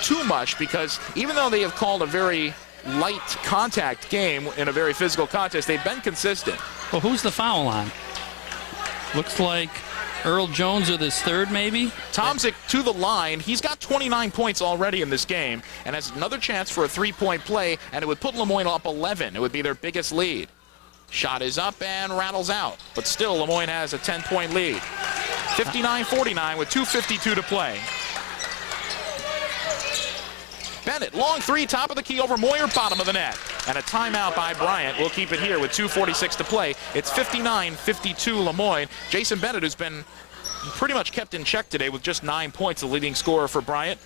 too much because even though they have called a very light contact game in a very physical contest, they've been consistent. Well, who's the foul on? Looks like Earl Jones with his third, maybe? Tomczyk to the line. He's got 29 points already in this game and has another chance for a 3-point play, and it would put Lemoyne up 11. It would be their biggest lead. Shot is up and rattles out, but still Lemoyne has a 10-point lead. 59-49 with 2:52 to play. Bennett, long three, top of the key over Moyer, bottom of the net. And a timeout by Bryant. We'll keep it here with 2:46 to play. It's 59-52 Lemoyne. Jason Bennett, who's been pretty much kept in check today with just 9 points, the leading scorer for Bryant,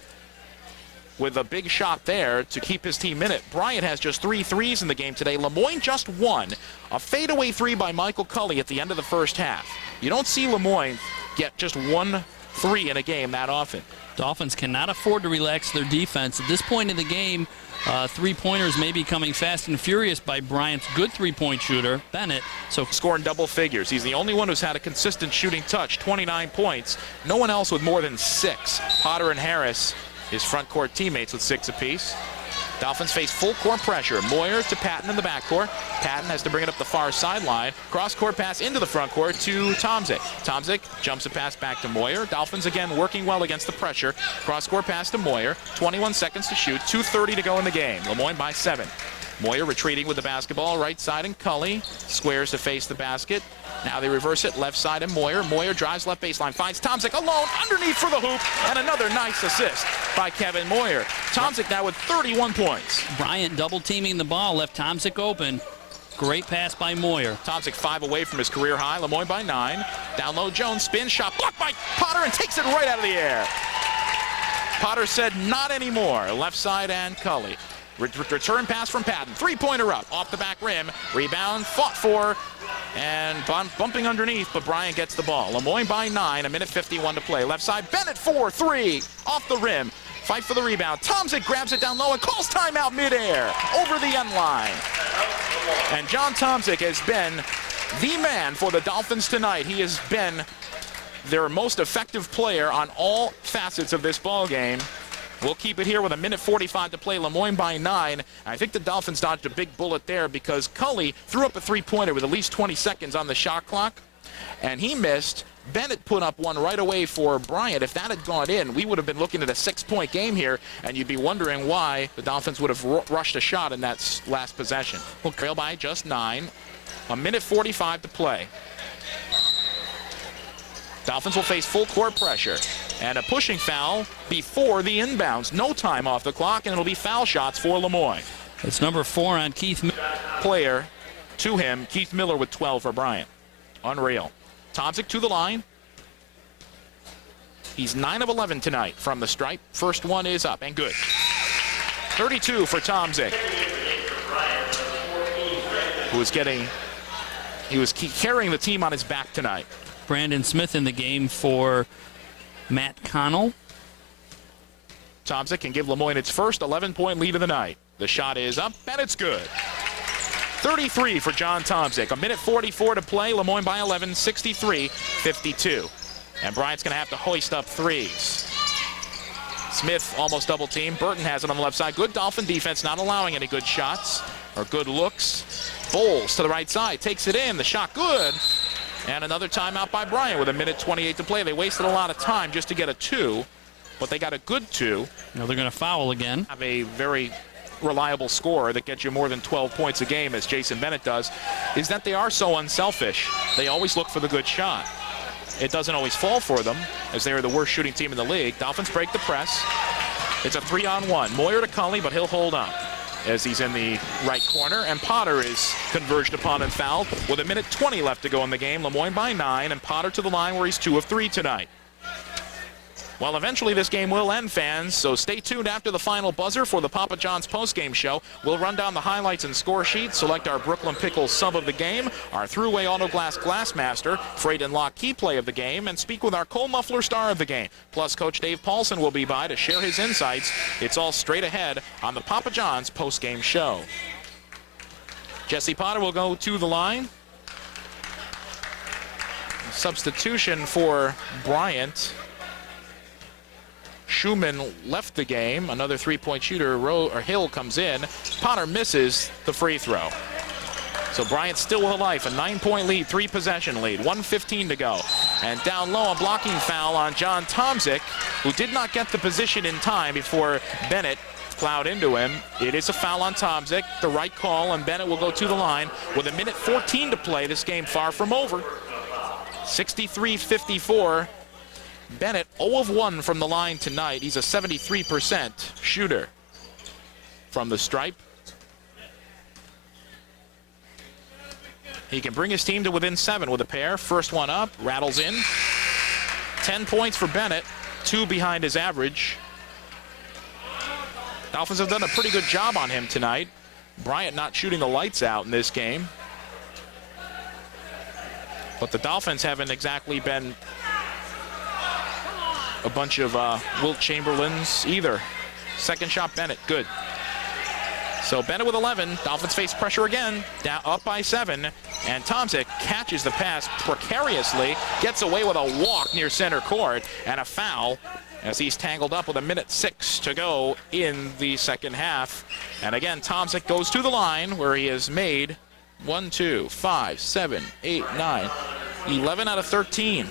with a big shot there to keep his team in it. Bryant has just 3 threes in the game today. Lemoyne just 1. A fadeaway 3 by Michael Cully at the end of the first half. You don't see Lemoyne get just 1 3 in a game that often. Dolphins cannot afford to relax their defense. At this point in the game, three-pointers may be coming fast and furious by Bryant's good three-point shooter, Bennett. So scoring double figures. He's the only one who's had a consistent shooting touch, 29 points. No one else with more than 6. Potter and Harris, his front court teammates, with 6 apiece. Dolphins face full court pressure. Moyer to Patton in the backcourt. Patton has to bring it up the far sideline. Cross-court pass into the front court to Tomczyk. Tomczyk jumps a pass back to Moyer. Dolphins again working well against the pressure. Cross-court pass to Moyer. 21 seconds to shoot. 2:30 to go in the game. Lemoyne by 7. Moyer retreating with the basketball. Right side and Cully. Squares to face the basket. Now they reverse it left side and Moyer. Moyer drives left baseline. Finds Tomczyk alone underneath for the hoop. And another nice assist by Kevin Moyer. Tomczyk now with 31 points. Bryant double teaming the ball. Left Tomczyk open. Great pass by Moyer. Tomczyk 5 away from his career high. Lemoyne by 9. Down low Jones. Spin shot blocked by Potter and takes it right out of the air. Potter said not anymore. Left side and Cully. Return pass from Patton. 3-pointer up. Off the back rim. Rebound. Fought for. And bumping underneath, but Bryant gets the ball. Lemoyne by 9. 1:51 to play. Left side. Bennett 4-3. Off the rim. Fight for the rebound. Tomczyk grabs it down low and calls timeout midair. Over the end line. And John Tomczyk has been the man for the Dolphins tonight. He has been their most effective player on all facets of this ball game. We'll keep it here with 1:45 to play. Lemoyne by 9. I think the Dolphins dodged a big bullet there because Cully threw up a 3-pointer with at least 20 seconds on the shot clock, and he missed. Bennett put up one right away for Bryant. If that had gone in, we would have been looking at a 6-point game here, and you'd be wondering why the Dolphins would have rushed a shot in that last possession. Well, trail by just 9. 1:45 to play. Dolphins will face full court pressure and a pushing foul before the inbounds. No time off the clock, and it'll be foul shots for Lemoyne. It's number 4 on Keith Miller. Player to him, Keith Miller with 12 for Bryant. Unreal. Tomczyk to the line. He's 9 of 11 tonight from the stripe. First one is up and good. 32 for Tomczyk, he was carrying the team on his back tonight. Brandon Smith in the game for Matt Connell. Tomczyk can give Lemoyne its first 11-point lead of the night. The shot is up, and it's good. 33 for John Tomczyk. 1:44 to play. Lemoyne by 11, 63-52. And Bryant's going to have to hoist up threes. Smith almost double team. Burton has it on the left side. Good Dolphin defense, not allowing any good shots or good looks. Bowles to the right side, takes it in. The shot good. And another timeout by Bryant with 1:28 to play. They wasted a lot of time just to get a 2, but they got a good 2. Now they're going to foul again. Have a very reliable scorer that gets you more than 12 points a game, as Jason Bennett does, is that they are so unselfish. They always look for the good shot. It doesn't always fall for them, as they are the worst shooting team in the league. Dolphins break the press. It's a 3-on-1. Moyer to Cully, but he'll hold on as he's in the right corner, and Potter is converged upon and fouled with 1:20 left to go in the game. Lemoyne by 9, and Potter to the line where he's 2 of 3 tonight. Well, eventually this game will end, fans, so stay tuned after the final buzzer for the Papa John's postgame show. We'll run down the highlights and score sheet, select our Brooklyn Pickles sub of the game, our Thruway Auto Glass Glassmaster, Freight and Lock key play of the game, and speak with our Cole Muffler star of the game. Plus, Coach Dave Paulson will be by to share his insights. It's all straight ahead on the Papa John's postgame show. Jesse Potter will go to the line. Substitution for Bryant. Schumann left the game. Another 3-point shooter, Hill, comes in. Potter misses the free throw. So Bryant still with a life, a 9-point lead, 3-possession lead, 1:15 to go. And down low, a blocking foul on John Tomczyk, who did not get the position in time before Bennett plowed into him. It is a foul on Tomczyk, the right call, and Bennett will go to the line with 1:14 to play. This game far from over. 63-54. Bennett 0 of 1 from the line tonight. He's a 73% shooter from the stripe. He can bring his team to within 7 with a pair. First one up, rattles in. 10 points for Bennett, 2 behind his average. Dolphins have done a pretty good job on him tonight. Bryant not shooting the lights out in this game. But the Dolphins haven't exactly been a bunch of Wilt Chamberlains either. Second shot, Bennett, good. So Bennett with 11. Dolphins face pressure again, down up by 7. And Tomczyk catches the pass precariously, gets away with a walk near center court, and a foul as he's tangled up with 1:06 to go in the second half. And again, Tomczyk goes to the line where he has made 1, 2, 5, 7, 8, 9, 11 out of 13.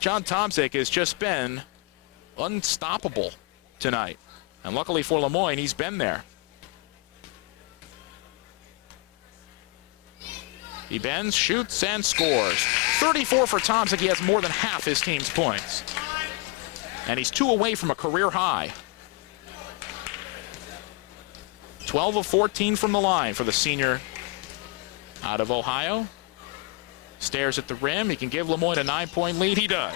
John Tomczyk has just been unstoppable tonight. And luckily for Lemoyne, he's been there. He bends, shoots, and scores. 34 for Tomczyk. He has more than half his team's points. And he's 2 away from a career high. 12 of 14 from the line for the senior out of Ohio. Stares at the rim. He can give Lemoyne a 9-point lead. He does.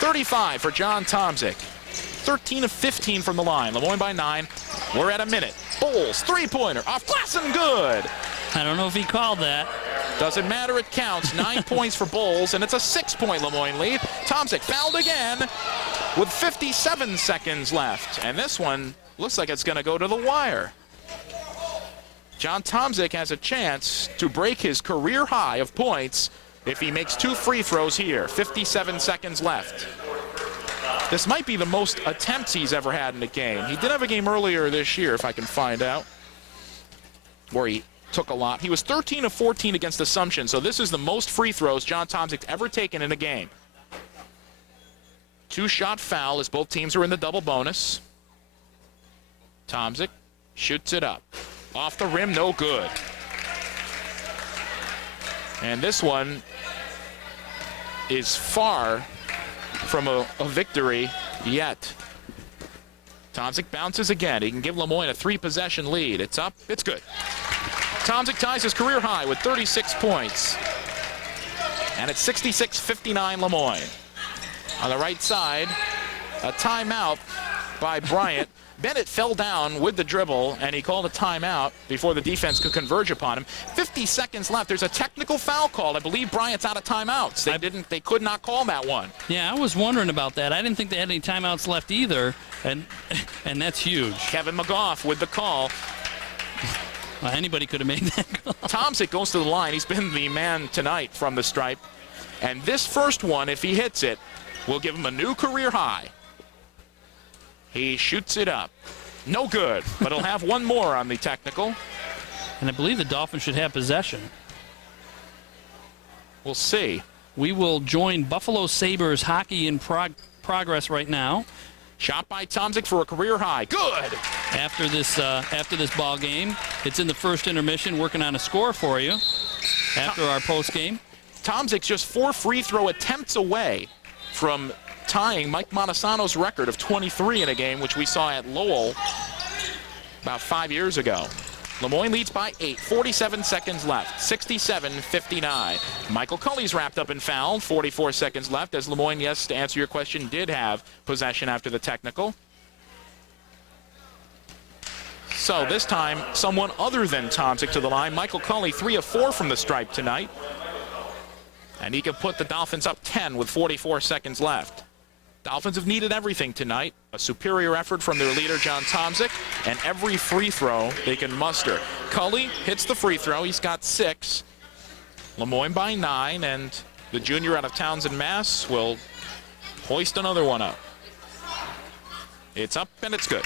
35 for John Tomczyk. 13 of 15 from the line. Lemoyne by 9. We're at a minute. Bowles, 3-pointer, off glass and good. I don't know if he called that. Doesn't matter, it counts. 9 points for Bowles, and it's a 6-point Lemoyne lead. Tomczyk fouled again with 57 seconds left. And this one looks like it's going to go to the wire. John Tomczyk has a chance to break his career high of points if he makes 2 free throws here. 57 seconds left. This might be the most attempts he's ever had in a game. He did have a game earlier this year, if I can find out, where he took a lot. He was 13 of 14 against Assumption, so this is the most free throws John Tomzik's ever taken in a game. 2-shot foul as both teams are in the double bonus. Tomzik shoots it up. Off the rim, no good. And this one is far from a victory yet. Tomzik bounces again. He can give Lemoyne a 3-possession lead. It's up, it's good. Tomzik ties his career high with 36 points. And it's 66-59 Lemoyne. On the right side, a timeout by Bryant. Bennett fell down with the dribble, and he called a timeout before the defense could converge upon him. 50 seconds left. There's a technical foul called. I believe Bryant's out of timeouts. They could not call that one. Yeah, I was wondering about that. I didn't think they had any timeouts left either, and that's huge. Kevin McGough with the call. Well, anybody could have made that call. Tomzik goes to the line. He's been the man tonight from the stripe. And this first one, if he hits it, will give him a new career high. He shoots it up. No good, but he'll have one more on the technical. And I believe the Dolphins should have possession. We'll see. We will join Buffalo Sabres hockey in progress right now. Shot by Tomzik for a career high. Good! After this ball game, it's in the first intermission, working on a score for you after our post game. Tomzik's just 4 free throw attempts away from tying Mike Montesano's record of 23 in a game, which we saw at Lowell about 5 years ago. Lemoyne leads by 8, 47 seconds left, 67-59. Michael Culley's wrapped up and fouled, 44 seconds left, as Lemoyne, yes, to answer your question, did have possession after the technical. So this time, someone other than Tomzik to the line. Michael Culley, 3 of 4 from the stripe tonight. And he can put the Dolphins up 10 with 44 seconds left. Dolphins have needed everything tonight. A superior effort from their leader, John Tomzik, and every free throw they can muster. Culley hits the free throw. He's got 6. Lemoyne by 9, and the junior out of Townsend, Mass. will hoist another one up. It's up, and it's good.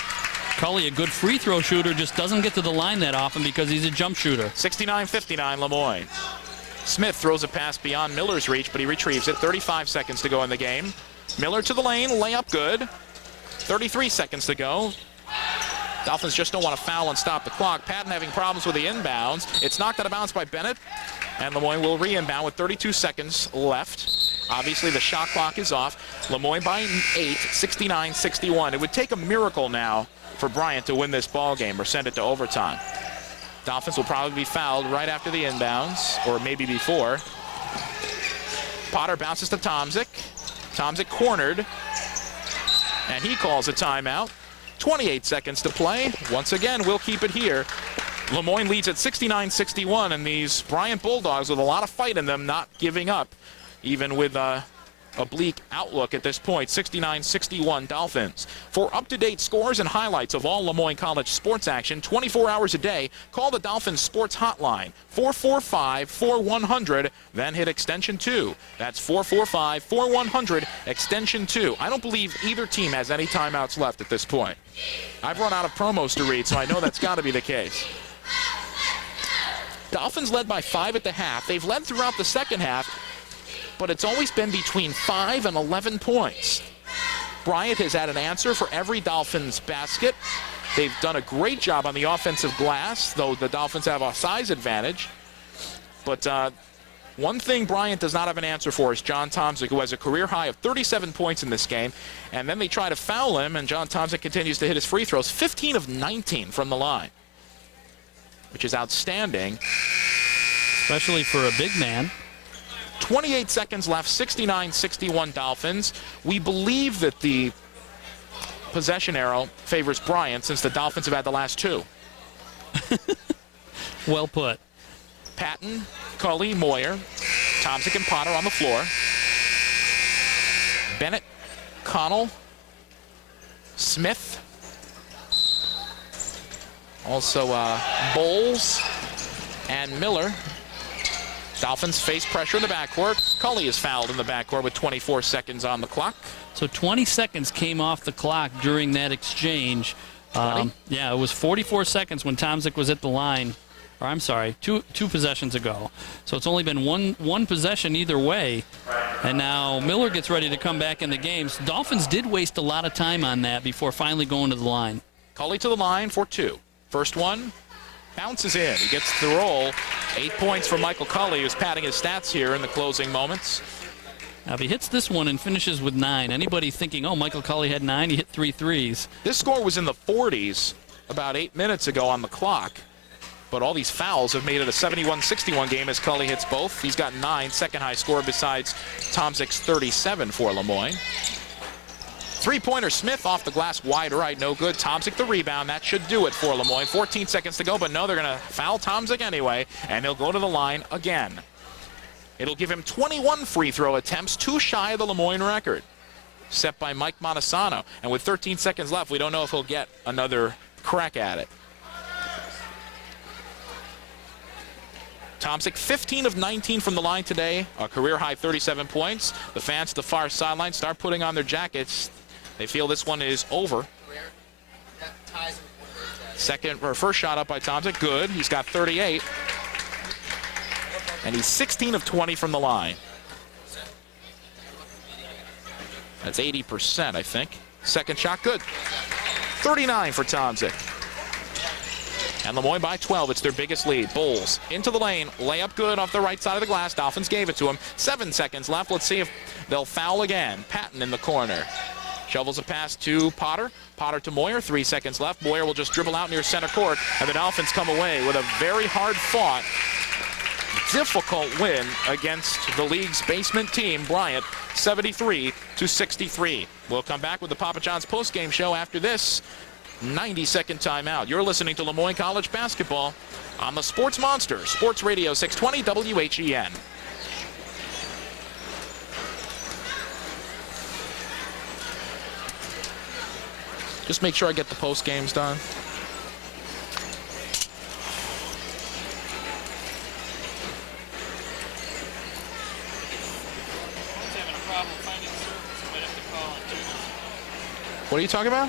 Culley, a good free throw shooter, just doesn't get to the line that often because he's a jump shooter. 69-59 Lemoyne. Smith throws a pass beyond Miller's reach, but he retrieves it. 35 seconds to go in the game. Miller to the lane, layup good. 33 seconds to go. Dolphins just don't want to foul and stop the clock. Patton having problems with the inbounds. It's knocked out of bounds by Bennett, and Lemoyne will re-inbound with 32 seconds left. Obviously, the shot clock is off. Lemoyne by 8, 69-61. It would take a miracle now for Bryant to win this ball game or send it to overtime. Dolphins will probably be fouled right after the inbounds, or maybe before. Potter bounces to Tomzik. Tomzik cornered, and he calls a timeout. 28 seconds to play. Once again, we'll keep it here. Lemoyne leads at 69-61, and these Bryant Bulldogs with a lot of fight in them, not giving up, even with a bleak outlook at this point. 69-61 Dolphins. For up-to-date scores and highlights of all Lemoyne College sports action 24 hours a day, call the Dolphins Sports Hotline, 445-4100, then hit extension 2. That's 445-4100, extension 2. I don't believe either team has any timeouts left at this point. I've run out of promos to read, so I know that's got to be the case. Dolphins led by 5 at the half. They've led throughout the second half, but it's always been between 5 and 11 points. Bryant has had an answer for every Dolphins basket. They've done a great job on the offensive glass, though the Dolphins have a size advantage. But one thing Bryant does not have an answer for is John Tomzik, who has a career high of 37 points in this game. And then they try to foul him, and John Tomzik continues to hit his free throws, 15 of 19 from the line, which is outstanding. Especially for a big man. 28 seconds left, 69-61 Dolphins. We believe that the possession arrow favors Bryant since the Dolphins have had the last 2. Well put. Patton, Culley, Moyer, Tomzik and Potter on the floor. Bennett, Connell, Smith. Also Bowles and Miller. Dolphins face pressure in the backcourt. Culley is fouled in the backcourt with 24 seconds on the clock. So 20 seconds came off the clock during that exchange. Yeah, it was 44 seconds when Tomzik was at the line, or I'm sorry, two possessions ago. So it's only been one possession either way. And now Miller gets ready to come back in the game. So Dolphins did waste a lot of time on that before finally going to the line. Culley to the line for 2. First one bounces in. He gets the roll. 8 points for Michael Culley, who's padding his stats here in the closing moments. Now, if he hits this one and finishes with 9, anybody thinking, oh, Michael Culley had 9, he hit 3 threes. This score was in the 40s about 8 minutes ago on the clock. But all these fouls have made it a 71-61 game as Culley hits both. He's got 9, second high score besides Tomczyk's 37 for Lemoyne. Three-pointer Smith off the glass wide right, no good. Tomczyk the rebound, that should do it for Lemoyne. 14 seconds to go, but no, they're going to foul Tomczyk anyway, and he'll go to the line again. It'll give him 21 free throw attempts, 2 shy of the Lemoyne record, set by Mike Montesano. And with 13 seconds left, we don't know if he'll get another crack at it. Tomczyk 15 of 19 from the line today, a career-high 37 points. The fans at the far sideline start putting on their jackets. They feel this one is over. First shot up by Tomczyk, good. He's got 38. And he's 16 of 20 from the line. That's 80%, I think. Second shot, good. 39 for Tomczyk. And Lemoyne by 12. It's their biggest lead. Bowles into the lane. Layup good off the right side of the glass. Dolphins gave it to him. 7 seconds left. Let's see if they'll foul again. Patton in the corner. Shovels a pass to Potter. Potter to Moyer. 3 seconds left. Moyer will just dribble out near center court. And the Dolphins come away with a very hard-fought, difficult win against the league's basement team, Bryant, 73-63. We'll come back with the Papa John's postgame show after this 90-second timeout. You're listening to Lemoyne College basketball on the Sports Monster, Sports Radio 620 WHEN. Just make sure I get the post games done. What are you talking about?